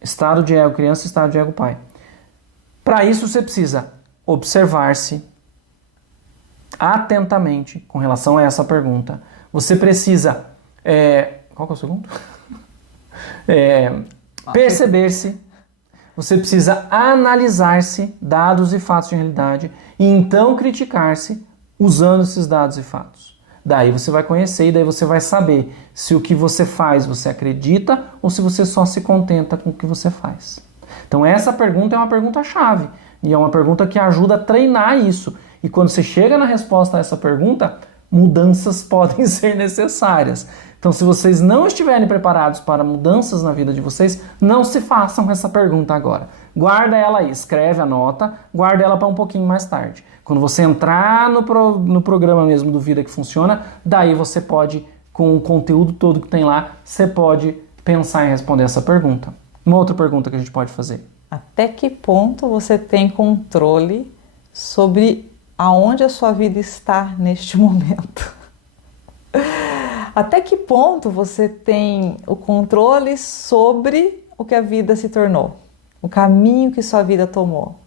Estado de ego criança, estado de ego pai. Para isso você precisa observar-se atentamente com relação a essa pergunta. Você precisa, qual que é o segundo? Perceber-se. Você precisa analisar-se, dados e fatos de realidade, e então criticar-se usando esses dados e fatos. Daí você vai conhecer e daí você vai saber se o que você faz você acredita ou se você só se contenta com o que você faz. Então essa pergunta é uma pergunta-chave e é uma pergunta que ajuda a treinar isso. E quando você chega na resposta a essa pergunta, mudanças podem ser necessárias. Então se vocês não estiverem preparados para mudanças na vida de vocês, não se façam essa pergunta agora. Guarda ela aí, escreve, anota, guarda ela para um pouquinho mais tarde. Quando você entrar no programa mesmo do Vida que Funciona, daí você pode, com o conteúdo todo que tem lá, você pode pensar em responder essa pergunta. Uma outra pergunta que a gente pode fazer. Até que ponto você tem controle sobre aonde a sua vida está neste momento? Até que ponto você tem o controle sobre o que a vida se tornou? O caminho que sua vida tomou?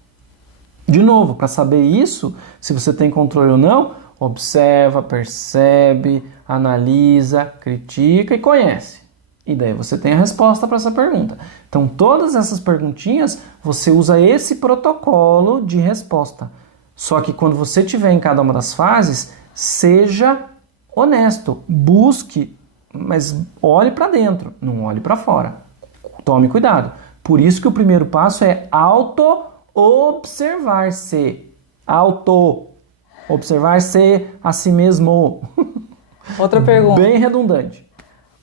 De novo, para saber isso, se você tem controle ou não, observa, percebe, analisa, critica e conhece. E daí você tem a resposta para essa pergunta. Então, todas essas perguntinhas, você usa esse protocolo de resposta. Só que quando você estiver em cada uma das fases, seja honesto, busque, mas olhe para dentro, não olhe para fora. Tome cuidado. Por isso que o primeiro passo é auto-observar-se. Auto-observar-se a si mesmo. Outra pergunta. Bem redundante.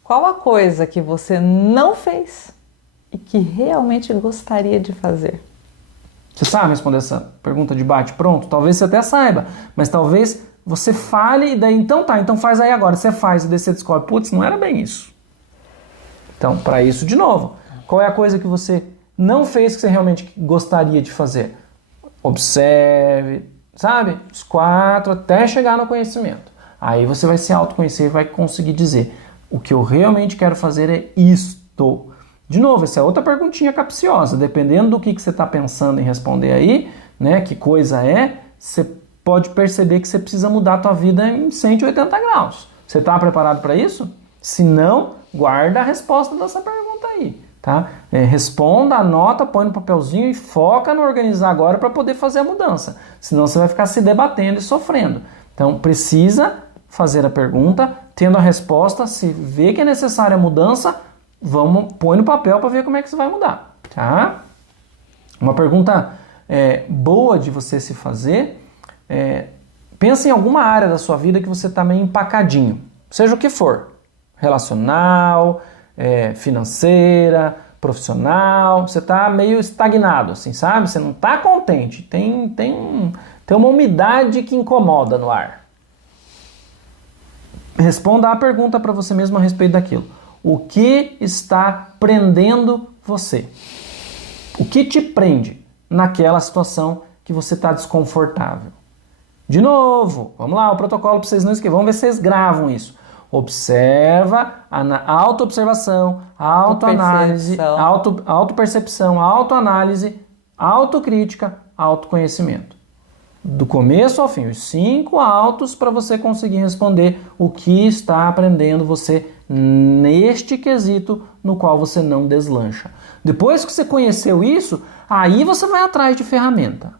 Qual a coisa que você não fez e que realmente gostaria de fazer? Você sabe responder essa pergunta de bate-pronto? Talvez você até saiba, mas talvez você fale e daí, então faz aí agora. Você faz e daí você descobre, putz, não era bem isso. Então, para isso, de novo, qual é a coisa que você não fez que você realmente gostaria de fazer? Observe, sabe? Os 4 até chegar no conhecimento. Aí você vai se autoconhecer e vai conseguir dizer, o que eu realmente quero fazer é isto. De novo, essa é outra perguntinha capciosa. Dependendo do que você está pensando em responder aí, né, que coisa é, você pode perceber que você precisa mudar a tua vida em 180 graus. Você está preparado para isso? Se não, guarda a resposta dessa pergunta aí. Tá? Responda, anota, põe no papelzinho e foca no organizar agora para poder fazer a mudança. Senão você vai ficar se debatendo e sofrendo. Então precisa fazer a pergunta, tendo a resposta, se vê que é necessária a mudança, põe no papel para ver como é que você vai mudar. Tá? Uma pergunta boa de você se fazer, pensa em alguma área da sua vida que você está meio empacadinho, seja o que for, relacional, financeira, profissional, você está meio estagnado, assim, sabe? Você não está contente, tem uma umidade que incomoda no ar. Responda a pergunta para você mesmo a respeito daquilo. O que está prendendo você? O que te prende naquela situação que você está desconfortável? De novo, vamos lá, o protocolo para vocês não esquecerem. Vamos ver se vocês gravam isso. Observa, autoobservação, autoanálise, autopercepção, autoanálise, autocrítica, autoconhecimento. Do começo ao fim, os 5 autos para você conseguir responder o que está aprendendo você neste quesito no qual você não deslancha. Depois que você conheceu isso, aí você vai atrás de ferramenta.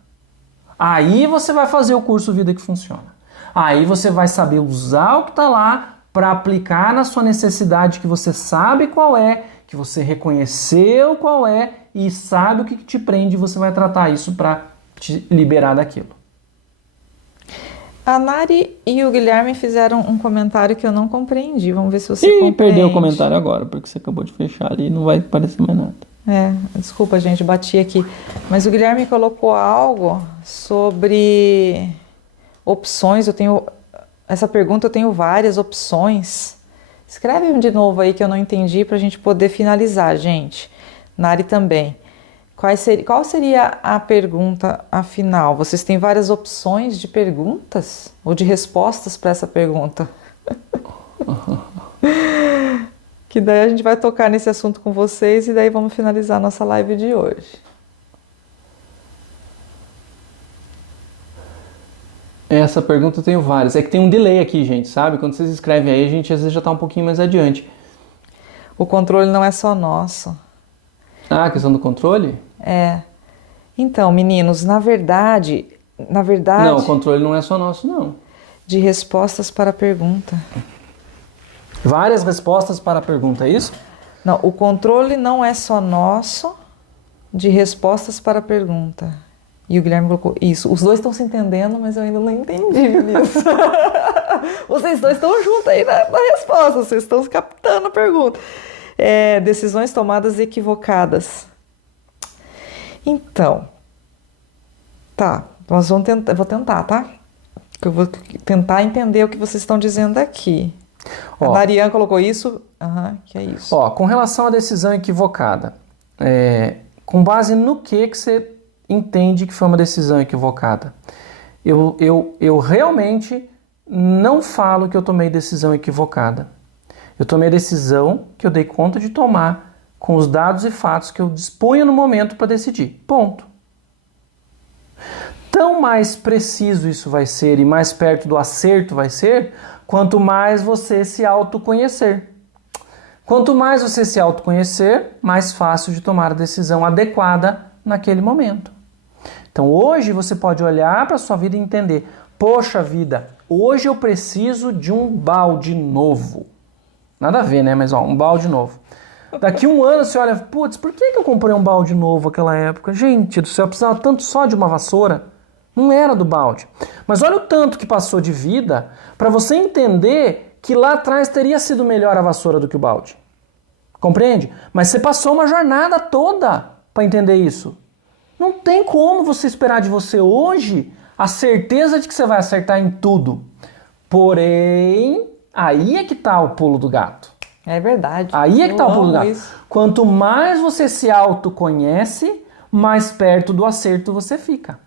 Aí você vai fazer o curso Vida que Funciona. Aí você vai saber usar o que está lá para aplicar na sua necessidade que você sabe qual é, que você reconheceu qual é e sabe o que te prende, você vai tratar isso para te liberar daquilo. A Nari e o Guilherme fizeram um comentário que eu não compreendi. Vamos ver se você compreende. Perdeu o comentário agora, porque você acabou de fechar ali e não vai aparecer mais nada. Desculpa, gente, bati aqui. Mas o Guilherme colocou algo sobre opções. Essa pergunta eu tenho várias opções. Escreve de novo aí que eu não entendi para a gente poder finalizar, gente. Nari também. Qual seria a pergunta afinal? Vocês têm várias opções de perguntas ou de respostas para essa pergunta? Que daí a gente vai tocar nesse assunto com vocês e daí vamos finalizar a nossa live de hoje. Essa pergunta eu tenho várias. É que tem um delay aqui, gente, sabe? Quando vocês escrevem aí, a gente às vezes já está um pouquinho mais adiante. O controle não é só nosso. Ah, a questão do controle? Então, meninos, na verdade... Não, o controle não é só nosso, não. De respostas para a pergunta. Várias respostas para a pergunta, é isso? Não, o controle não é só nosso de respostas para a pergunta. E o Guilherme colocou isso. Os dois estão se entendendo, mas eu ainda não entendi isso. Vocês dois estão juntos aí na resposta, vocês estão captando a pergunta. Decisões tomadas equivocadas. Então, tá, nós vamos tentar, vou tentar, tá? Eu vou tentar entender o que vocês estão dizendo aqui. A Darian colocou isso, que é isso. Com relação à decisão equivocada, com base no que você entende que foi uma decisão equivocada? Eu realmente não falo que eu tomei decisão equivocada. Eu tomei a decisão que eu dei conta de tomar com os dados e fatos que eu disponho no momento para decidir. Ponto. Tão mais preciso isso vai ser e mais perto do acerto vai ser, quanto mais você se autoconhecer. Quanto mais você se autoconhecer, mais fácil de tomar a decisão adequada naquele momento. Então hoje você pode olhar para a sua vida e entender, poxa vida, hoje eu preciso de um balde novo. Nada a ver, né? Mas um balde novo. Daqui um ano você olha, putz, por que eu comprei um balde novo naquela época? Gente do céu, eu precisava tanto só de uma vassoura. Não era do balde. Mas olha o tanto que passou de vida para você entender que lá atrás teria sido melhor a vassoura do que o balde. Compreende? Mas você passou uma jornada toda para entender isso. Não tem como você esperar de você hoje a certeza de que você vai acertar em tudo. Porém, aí é que está o pulo do gato. É verdade. Aí é que está o pulo do gato. Isso. Quanto mais você se autoconhece, mais perto do acerto você fica.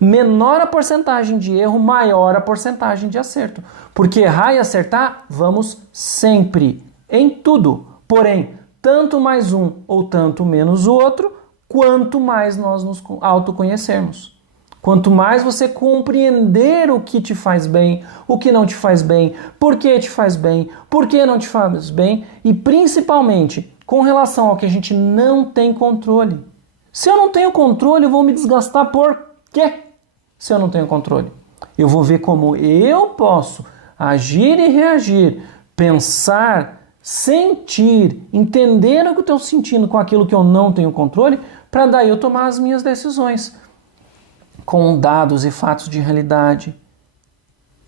Menor a porcentagem de erro, maior a porcentagem de acerto. Porque errar e acertar, vamos sempre, em tudo. Porém, tanto mais um ou tanto menos o outro, quanto mais nós nos autoconhecermos. Quanto mais você compreender o que te faz bem, o que não te faz bem, por que te faz bem, por que não te faz bem e principalmente com relação ao que a gente não tem controle. Se eu não tenho controle, eu vou me desgastar por quê? Se eu não tenho controle. Eu vou ver como eu posso agir e reagir, pensar, sentir, entender o que eu estou sentindo com aquilo que eu não tenho controle, para daí eu tomar as minhas decisões. Com dados e fatos de realidade,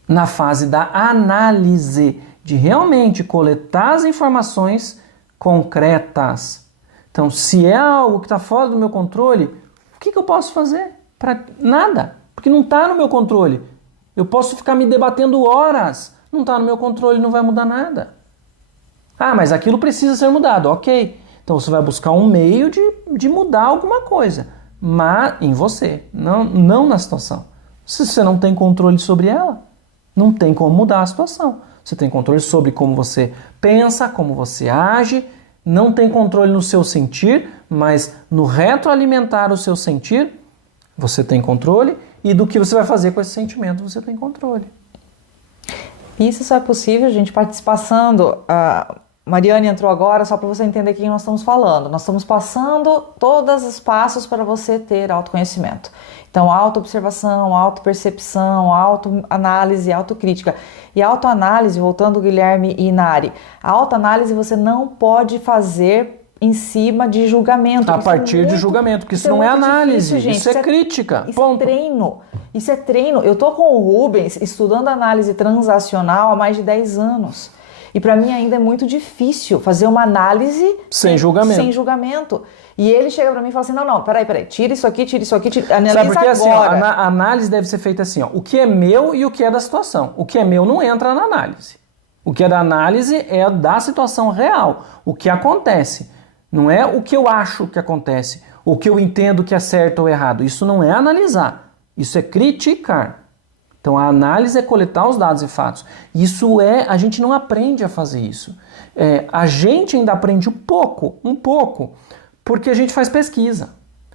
na fase da análise, de realmente coletar as informações concretas. Então, se é algo que está fora do meu controle, o que eu posso fazer? Nada, porque não está no meu controle. Eu posso ficar me debatendo horas, não está no meu controle, não vai mudar nada. Ah, mas aquilo precisa ser mudado, ok. Então você vai buscar um meio de mudar alguma coisa, mas em você, não na situação. Se você não tem controle sobre ela, não tem como mudar a situação. Você tem controle sobre como você pensa, como você age, não tem controle no seu sentir, mas no retroalimentar o seu sentir, você tem controle, e do que você vai fazer com esse sentimento, você tem controle. Isso só é possível, gente, participação. A Mariane entrou agora só para você entender quem nós estamos falando. Nós estamos passando todos os passos para você ter autoconhecimento. Então, autoobservação, autopercepção, autoanálise, autocrítica. E autoanálise, voltando Guilherme e Nari, a autoanálise você não pode fazer em cima de julgamento. A partir de julgamento, porque isso não é análise, difícil, gente. Isso é crítica. Isso é treino. Isso é treino. Eu tô com o Rubens estudando análise transacional há mais de 10 anos. E para mim ainda é muito difícil fazer uma análise sem julgamento. E ele chega para mim e fala assim, não, peraí, tira isso aqui, analisa. Sabe porque agora. assim, ó, a análise deve ser feita assim, ó, o que é meu e o que é da situação. O que é meu não entra na análise. O que é da análise é da situação real, o que acontece. Não é o que eu acho que acontece, o que eu entendo que é certo ou errado. Isso não é analisar, isso é criticar. Então a análise é coletar os dados e fatos. A gente não aprende a fazer isso. A gente ainda aprende um pouco, porque a gente faz pesquisa.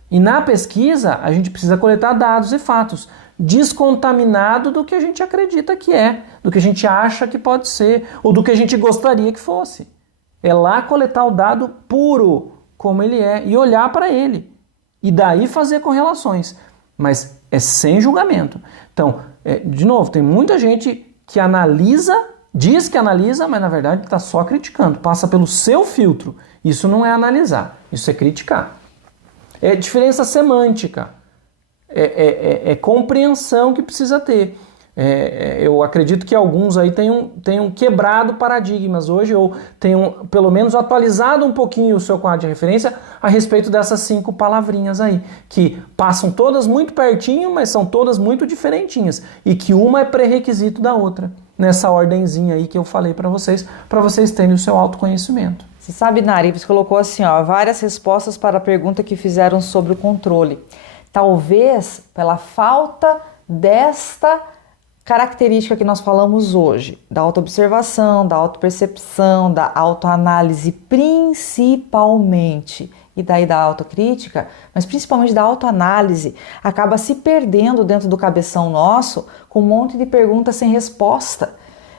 E na pesquisa a gente precisa coletar dados e fatos, descontaminado do que a gente acredita que é, do que a gente acha que pode ser, ou do que a gente gostaria que fosse. É lá coletar o dado puro, como ele é, e olhar para ele. E daí fazer correlações. Mas é sem julgamento. Então, de novo, tem muita gente que analisa, diz que analisa, mas na verdade está só criticando. Passa pelo seu filtro. Isso não é analisar, isso é criticar. É diferença semântica. É compreensão que precisa ter. Eu acredito que alguns aí tenham quebrado paradigmas hoje, ou tenham pelo menos atualizado um pouquinho o seu quadro de referência a respeito dessas 5 palavrinhas aí, que passam todas muito pertinho, mas são todas muito diferentinhas, e que uma é pré-requisito da outra, nessa ordenzinha aí que eu falei para vocês terem o seu autoconhecimento. Você sabe, Nari, você colocou assim, ó, várias respostas para a pergunta que fizeram sobre o controle. Talvez pela falta desta característica que nós falamos hoje, da autoobservação, da autopercepção, da autoanálise, principalmente, e daí da autocrítica, mas principalmente da autoanálise, acaba se perdendo dentro do cabeção nosso com um monte de perguntas sem resposta.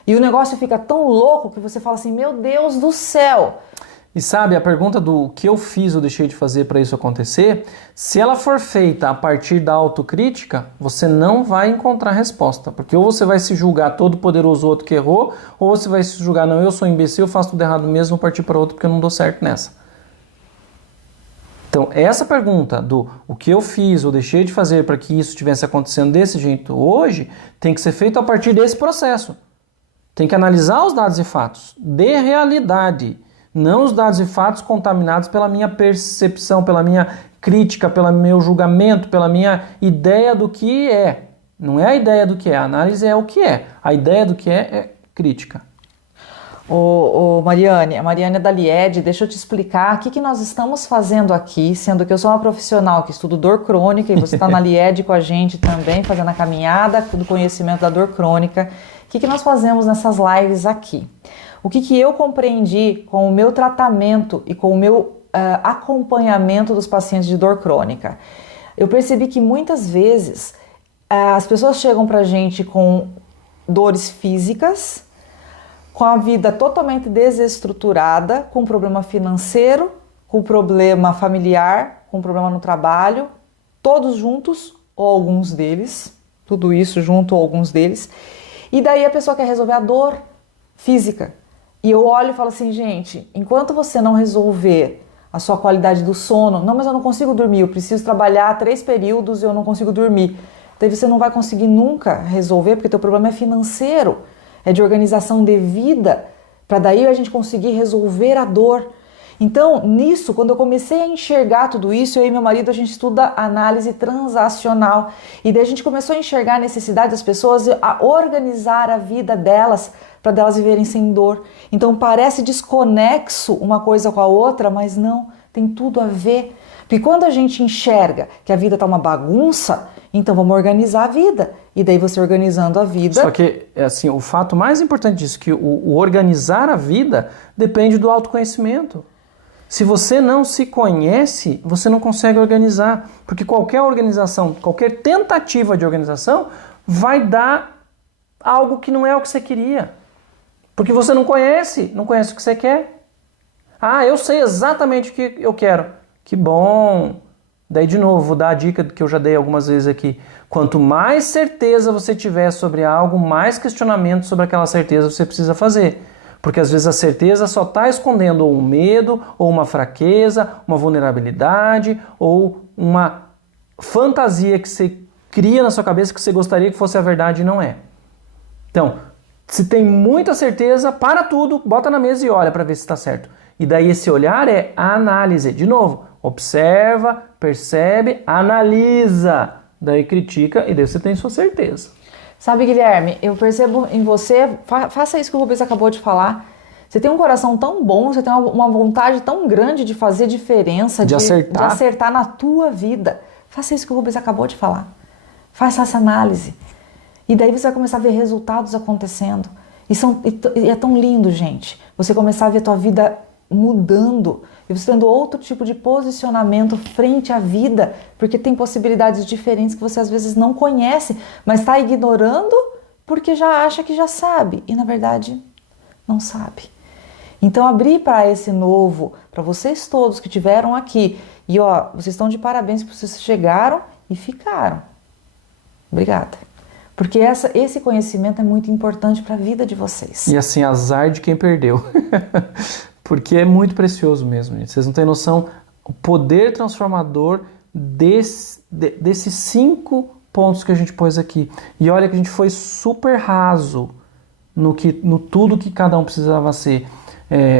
E o negócio fica tão louco que você fala assim, meu Deus do céu! E sabe, a pergunta do que eu fiz ou deixei de fazer para isso acontecer, se ela for feita a partir da autocrítica, você não vai encontrar resposta. Porque ou você vai se julgar todo poderoso outro que errou, ou você vai se julgar, não, eu sou imbecil, eu faço tudo errado mesmo, vou partir para outro porque eu não dou certo nessa. Então, essa pergunta do o que eu fiz ou deixei de fazer para que isso estivesse acontecendo desse jeito hoje, tem que ser feito a partir desse processo. Tem que analisar os dados e fatos de realidade, não os dados e fatos contaminados pela minha percepção, pela minha crítica, pelo meu julgamento, pela minha ideia do que é. Não é a ideia do que é, a análise é o que é. A ideia do que é crítica. Mariane, a Mariane é da Lied, deixa eu te explicar o que nós estamos fazendo aqui, sendo que eu sou uma profissional que estudo dor crônica e você está na Lied com a gente também, fazendo a caminhada do conhecimento da dor crônica. O que nós fazemos nessas lives aqui? O que eu compreendi com o meu tratamento e com o meu acompanhamento dos pacientes de dor crônica? Eu percebi que muitas vezes as pessoas chegam pra gente com dores físicas, com a vida totalmente desestruturada, com problema financeiro, com problema familiar, com problema no trabalho, todos juntos, ou alguns deles, tudo isso junto ou alguns deles, e daí a pessoa quer resolver a dor física. E eu olho e falo assim, gente, enquanto você não resolver a sua qualidade do sono, não, mas eu não consigo dormir, eu preciso trabalhar 3 períodos e eu não consigo dormir. Daí você não vai conseguir nunca resolver, porque teu problema é financeiro, é de organização de vida, para daí a gente conseguir resolver a dor. Então, nisso, quando eu comecei a enxergar tudo isso, eu e meu marido, a gente estuda análise transacional. E daí a gente começou a enxergar a necessidade das pessoas a organizar a vida delas, para delas viverem sem dor. Então, parece desconexo uma coisa com a outra, mas não, tem tudo a ver. Porque quando a gente enxerga que a vida está uma bagunça, então vamos organizar a vida. E daí você organizando a vida... Só que, assim, o fato mais importante disso, que o organizar a vida depende do autoconhecimento. Se você não se conhece, você não consegue organizar. Porque qualquer organização, qualquer tentativa de organização vai dar algo que não é o que você queria. Porque você não conhece o que você quer. Ah, eu sei exatamente o que eu quero. Que bom! Daí, de novo, vou dar a dica que eu já dei algumas vezes aqui. Quanto mais certeza você tiver sobre algo, mais questionamento sobre aquela certeza você precisa fazer. Porque às vezes a certeza só está escondendo um medo, ou uma fraqueza, uma vulnerabilidade, ou uma fantasia que você cria na sua cabeça que você gostaria que fosse a verdade e não é. Então, se tem muita certeza, para tudo, bota na mesa e olha para ver se está certo. E daí esse olhar é a análise. De novo, observa, percebe, analisa. Daí critica e daí você tem sua certeza. Sabe, Guilherme, eu percebo em você, faça isso que o Rubens acabou de falar. Você tem um coração tão bom, você tem uma vontade tão grande de fazer diferença, de acertar na tua vida. Faça isso que o Rubens acabou de falar. Faça essa análise. E daí você vai começar a ver resultados acontecendo. E é tão lindo, gente. Você começar a ver a tua vida mudando. E você tendo outro tipo de posicionamento frente à vida, porque tem possibilidades diferentes que você às vezes não conhece, mas está ignorando porque já acha que já sabe. E na verdade, não sabe. Então abrir para esse novo, para vocês todos que estiveram aqui. E ó, vocês estão de parabéns porque vocês chegaram e ficaram. Obrigada. Porque esse conhecimento é muito importante para a vida de vocês. E assim, azar de quem perdeu. Porque é muito precioso mesmo, gente. Vocês não têm noção o poder transformador desses 5 pontos que a gente pôs aqui. E olha que a gente foi super raso no tudo que cada um precisava ser.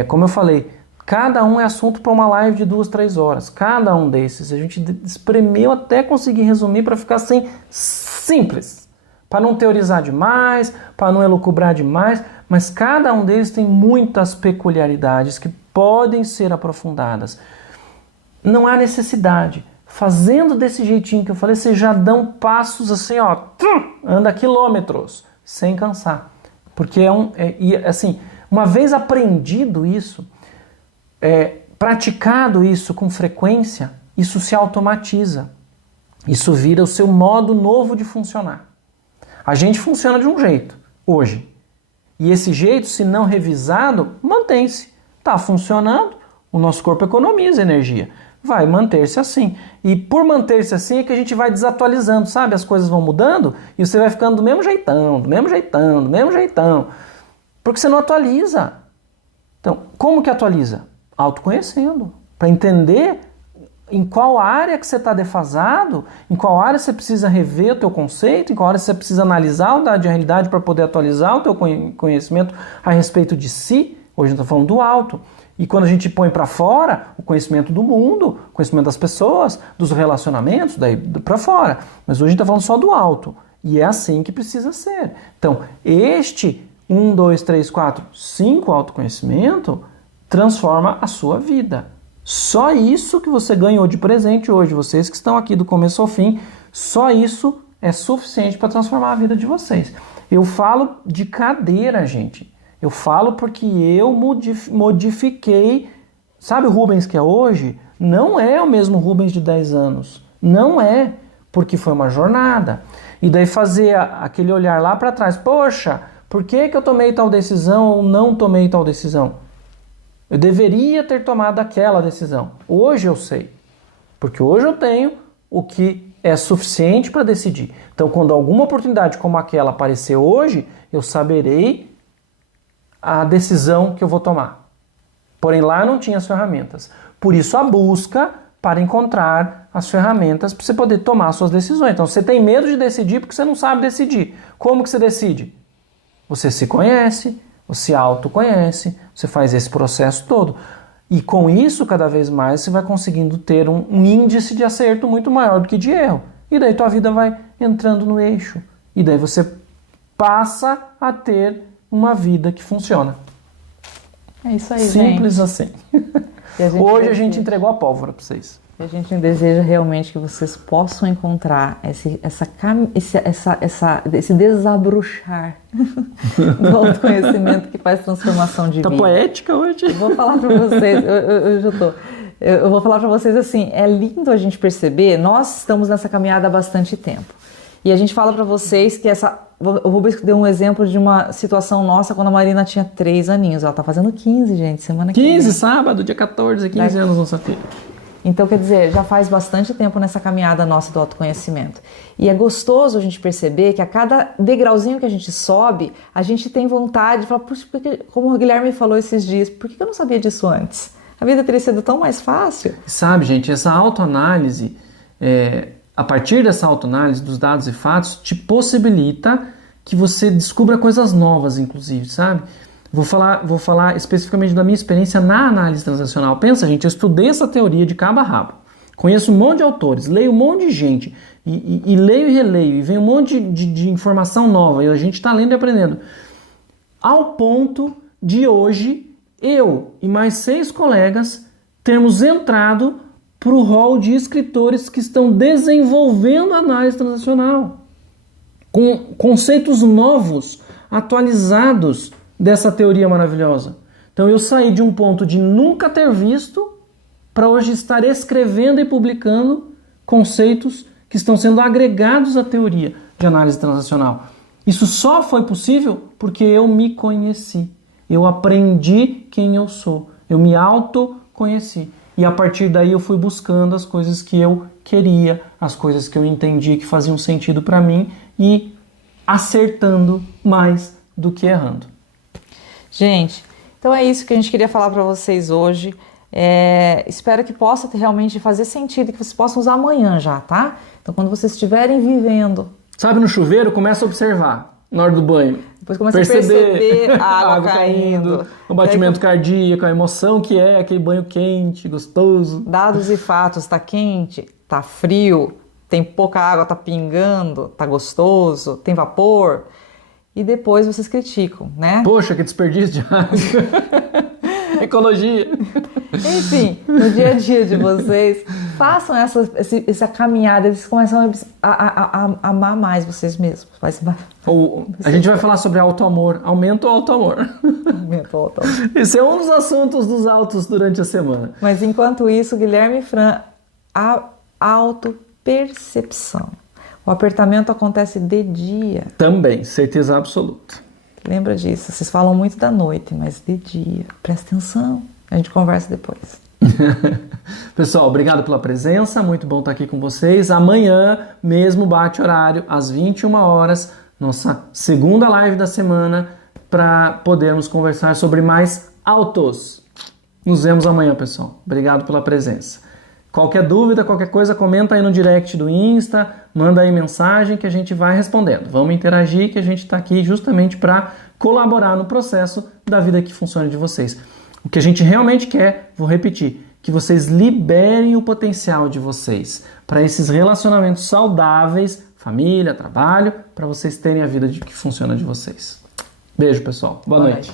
Como eu falei, cada um é assunto para uma live de 2, 3 horas. Cada um desses. A gente espremeu até conseguir resumir para ficar assim, simples. Para não teorizar demais, para não elucubrar demais, mas cada um deles tem muitas peculiaridades que podem ser aprofundadas. Não há necessidade. Fazendo desse jeitinho que eu falei, vocês já dão passos assim, ó, anda quilômetros, sem cansar. Porque assim, uma vez aprendido isso, praticado isso com frequência, isso se automatiza. Isso vira o seu modo novo de funcionar. A gente funciona de um jeito, hoje. E esse jeito, se não revisado, mantém-se. Está funcionando, o nosso corpo economiza energia. Vai manter-se assim. E por manter-se assim é que a gente vai desatualizando, sabe? As coisas vão mudando e você vai ficando do mesmo jeitão, do mesmo jeitão, do mesmo jeitão. Porque você não atualiza. Então, como que atualiza? Autoconhecendo. Para entender em qual área que você está defasado, em qual área você precisa rever o teu conceito, em qual área você precisa analisar o dado de realidade para poder atualizar o teu conhecimento a respeito de si. Hoje a gente está falando do alto. E quando a gente põe para fora o conhecimento do mundo, o conhecimento das pessoas, dos relacionamentos, daí para fora. Mas hoje a gente está falando só do alto. E é assim que precisa ser. Então, 1, 2, 3, 4, 5 autoconhecimento transforma a sua vida. Só isso que você ganhou de presente hoje, vocês que estão aqui do começo ao fim, só isso é suficiente para transformar a vida de vocês. Eu falo de cadeira, gente. Eu falo porque eu modifiquei. Sabe o Rubens que é hoje? Não é o mesmo Rubens de 10 anos. Não é, porque foi uma jornada. E daí fazer aquele olhar lá para trás. Poxa, por que eu tomei tal decisão ou não tomei tal decisão? Eu deveria ter tomado aquela decisão. Hoje eu sei. Porque hoje eu tenho o que é suficiente para decidir. Então, quando alguma oportunidade como aquela aparecer hoje, eu saberei a decisão que eu vou tomar. Porém, lá eu não tinha as ferramentas. Por isso, a busca para encontrar as ferramentas para você poder tomar suas decisões. Então, você tem medo de decidir porque você não sabe decidir. Como que você decide? Você se conhece, você autoconhece, você faz esse processo todo. E com isso, cada vez mais, você vai conseguindo ter um índice de acerto muito maior do que de erro. E daí tua vida vai entrando no eixo. E daí você passa a ter uma vida que funciona. É isso aí, Simples gente. assim. Hoje a gente entregou a pólvora para vocês. A gente deseja realmente que vocês possam encontrar esse desabrochar do autoconhecimento que faz transformação de vida. Tá poética hoje? Eu vou falar para vocês, eu vou falar para vocês assim, é lindo a gente perceber, nós estamos nessa caminhada há bastante tempo. E a gente fala para vocês que o Rubens deu um exemplo de uma situação nossa quando a Marina tinha 3 aninhos. Ela tá fazendo 15, gente, semana que vem. 15, sábado, dia 14, 15 anos, nossa filha. Então, quer dizer, já faz bastante tempo nessa caminhada nossa do autoconhecimento. E é gostoso a gente perceber que a cada degrauzinho que a gente sobe, a gente tem vontade de falar, puxa, como o Guilherme falou esses dias, por que eu não sabia disso antes? A vida teria sido tão mais fácil. Sabe, gente, essa autoanálise, a partir dessa autoanálise dos dados e fatos, te possibilita que você descubra coisas novas, inclusive, sabe? Vou falar especificamente da minha experiência na análise transacional. Pensa, gente, eu estudei essa teoria de cabo a rabo. Conheço um monte de autores, leio um monte de gente, e leio e releio, e vem um monte de informação nova, e a gente está lendo e aprendendo. Ao ponto de hoje, eu e mais 6 colegas termos entrado para o hall de escritores que estão desenvolvendo a análise transacional, com conceitos novos, atualizados, dessa teoria maravilhosa. Então eu saí de um ponto de nunca ter visto para hoje estar escrevendo e publicando conceitos que estão sendo agregados à teoria de análise transacional. Isso só foi possível porque eu me conheci. Eu aprendi quem eu sou. Eu me autoconheci. E a partir daí eu fui buscando as coisas que eu queria, as coisas que eu entendi que faziam sentido para mim e acertando mais do que errando. Gente, então é isso que a gente queria falar para vocês hoje. Espero que possa realmente fazer sentido, que vocês possam usar amanhã já, tá? Então quando vocês estiverem vivendo... Sabe, no chuveiro, começa a observar na hora do banho. Depois começa a perceber a água caindo. O batimento cardíaco, a emoção que é aquele banho quente, gostoso. Dados e fatos, tá quente, tá frio, tem pouca água, tá pingando, tá gostoso, tem vapor... E depois vocês criticam, né? Poxa, que desperdício de água. Ecologia. Enfim, no dia a dia de vocês, façam essa caminhada, eles começam a amar mais vocês mesmos. A gente vai falar sobre auto-amor. Aumenta o auto-amor. Aumenta o auto-amor. Esse é um dos assuntos dos autos durante a semana. Mas enquanto isso, Guilherme e Fran, a autopercepção. O apertamento acontece de dia. Também, certeza absoluta. Lembra disso. Vocês falam muito da noite, mas de dia. Presta atenção. A gente conversa depois. Pessoal, obrigado pela presença. Muito bom estar aqui com vocês. Amanhã, mesmo bate horário, às 21 horas, nossa segunda live da semana, para podermos conversar sobre mais autos. Nos vemos amanhã, pessoal. Obrigado pela presença. Qualquer dúvida, qualquer coisa, comenta aí no direct do Insta, manda aí mensagem que a gente vai respondendo. Vamos interagir, que a gente está aqui justamente para colaborar no processo da vida que funciona de vocês. O que a gente realmente quer, vou repetir, que vocês liberem o potencial de vocês para esses relacionamentos saudáveis, família, trabalho, para vocês terem a vida que funciona de vocês. Beijo, pessoal. Boa noite.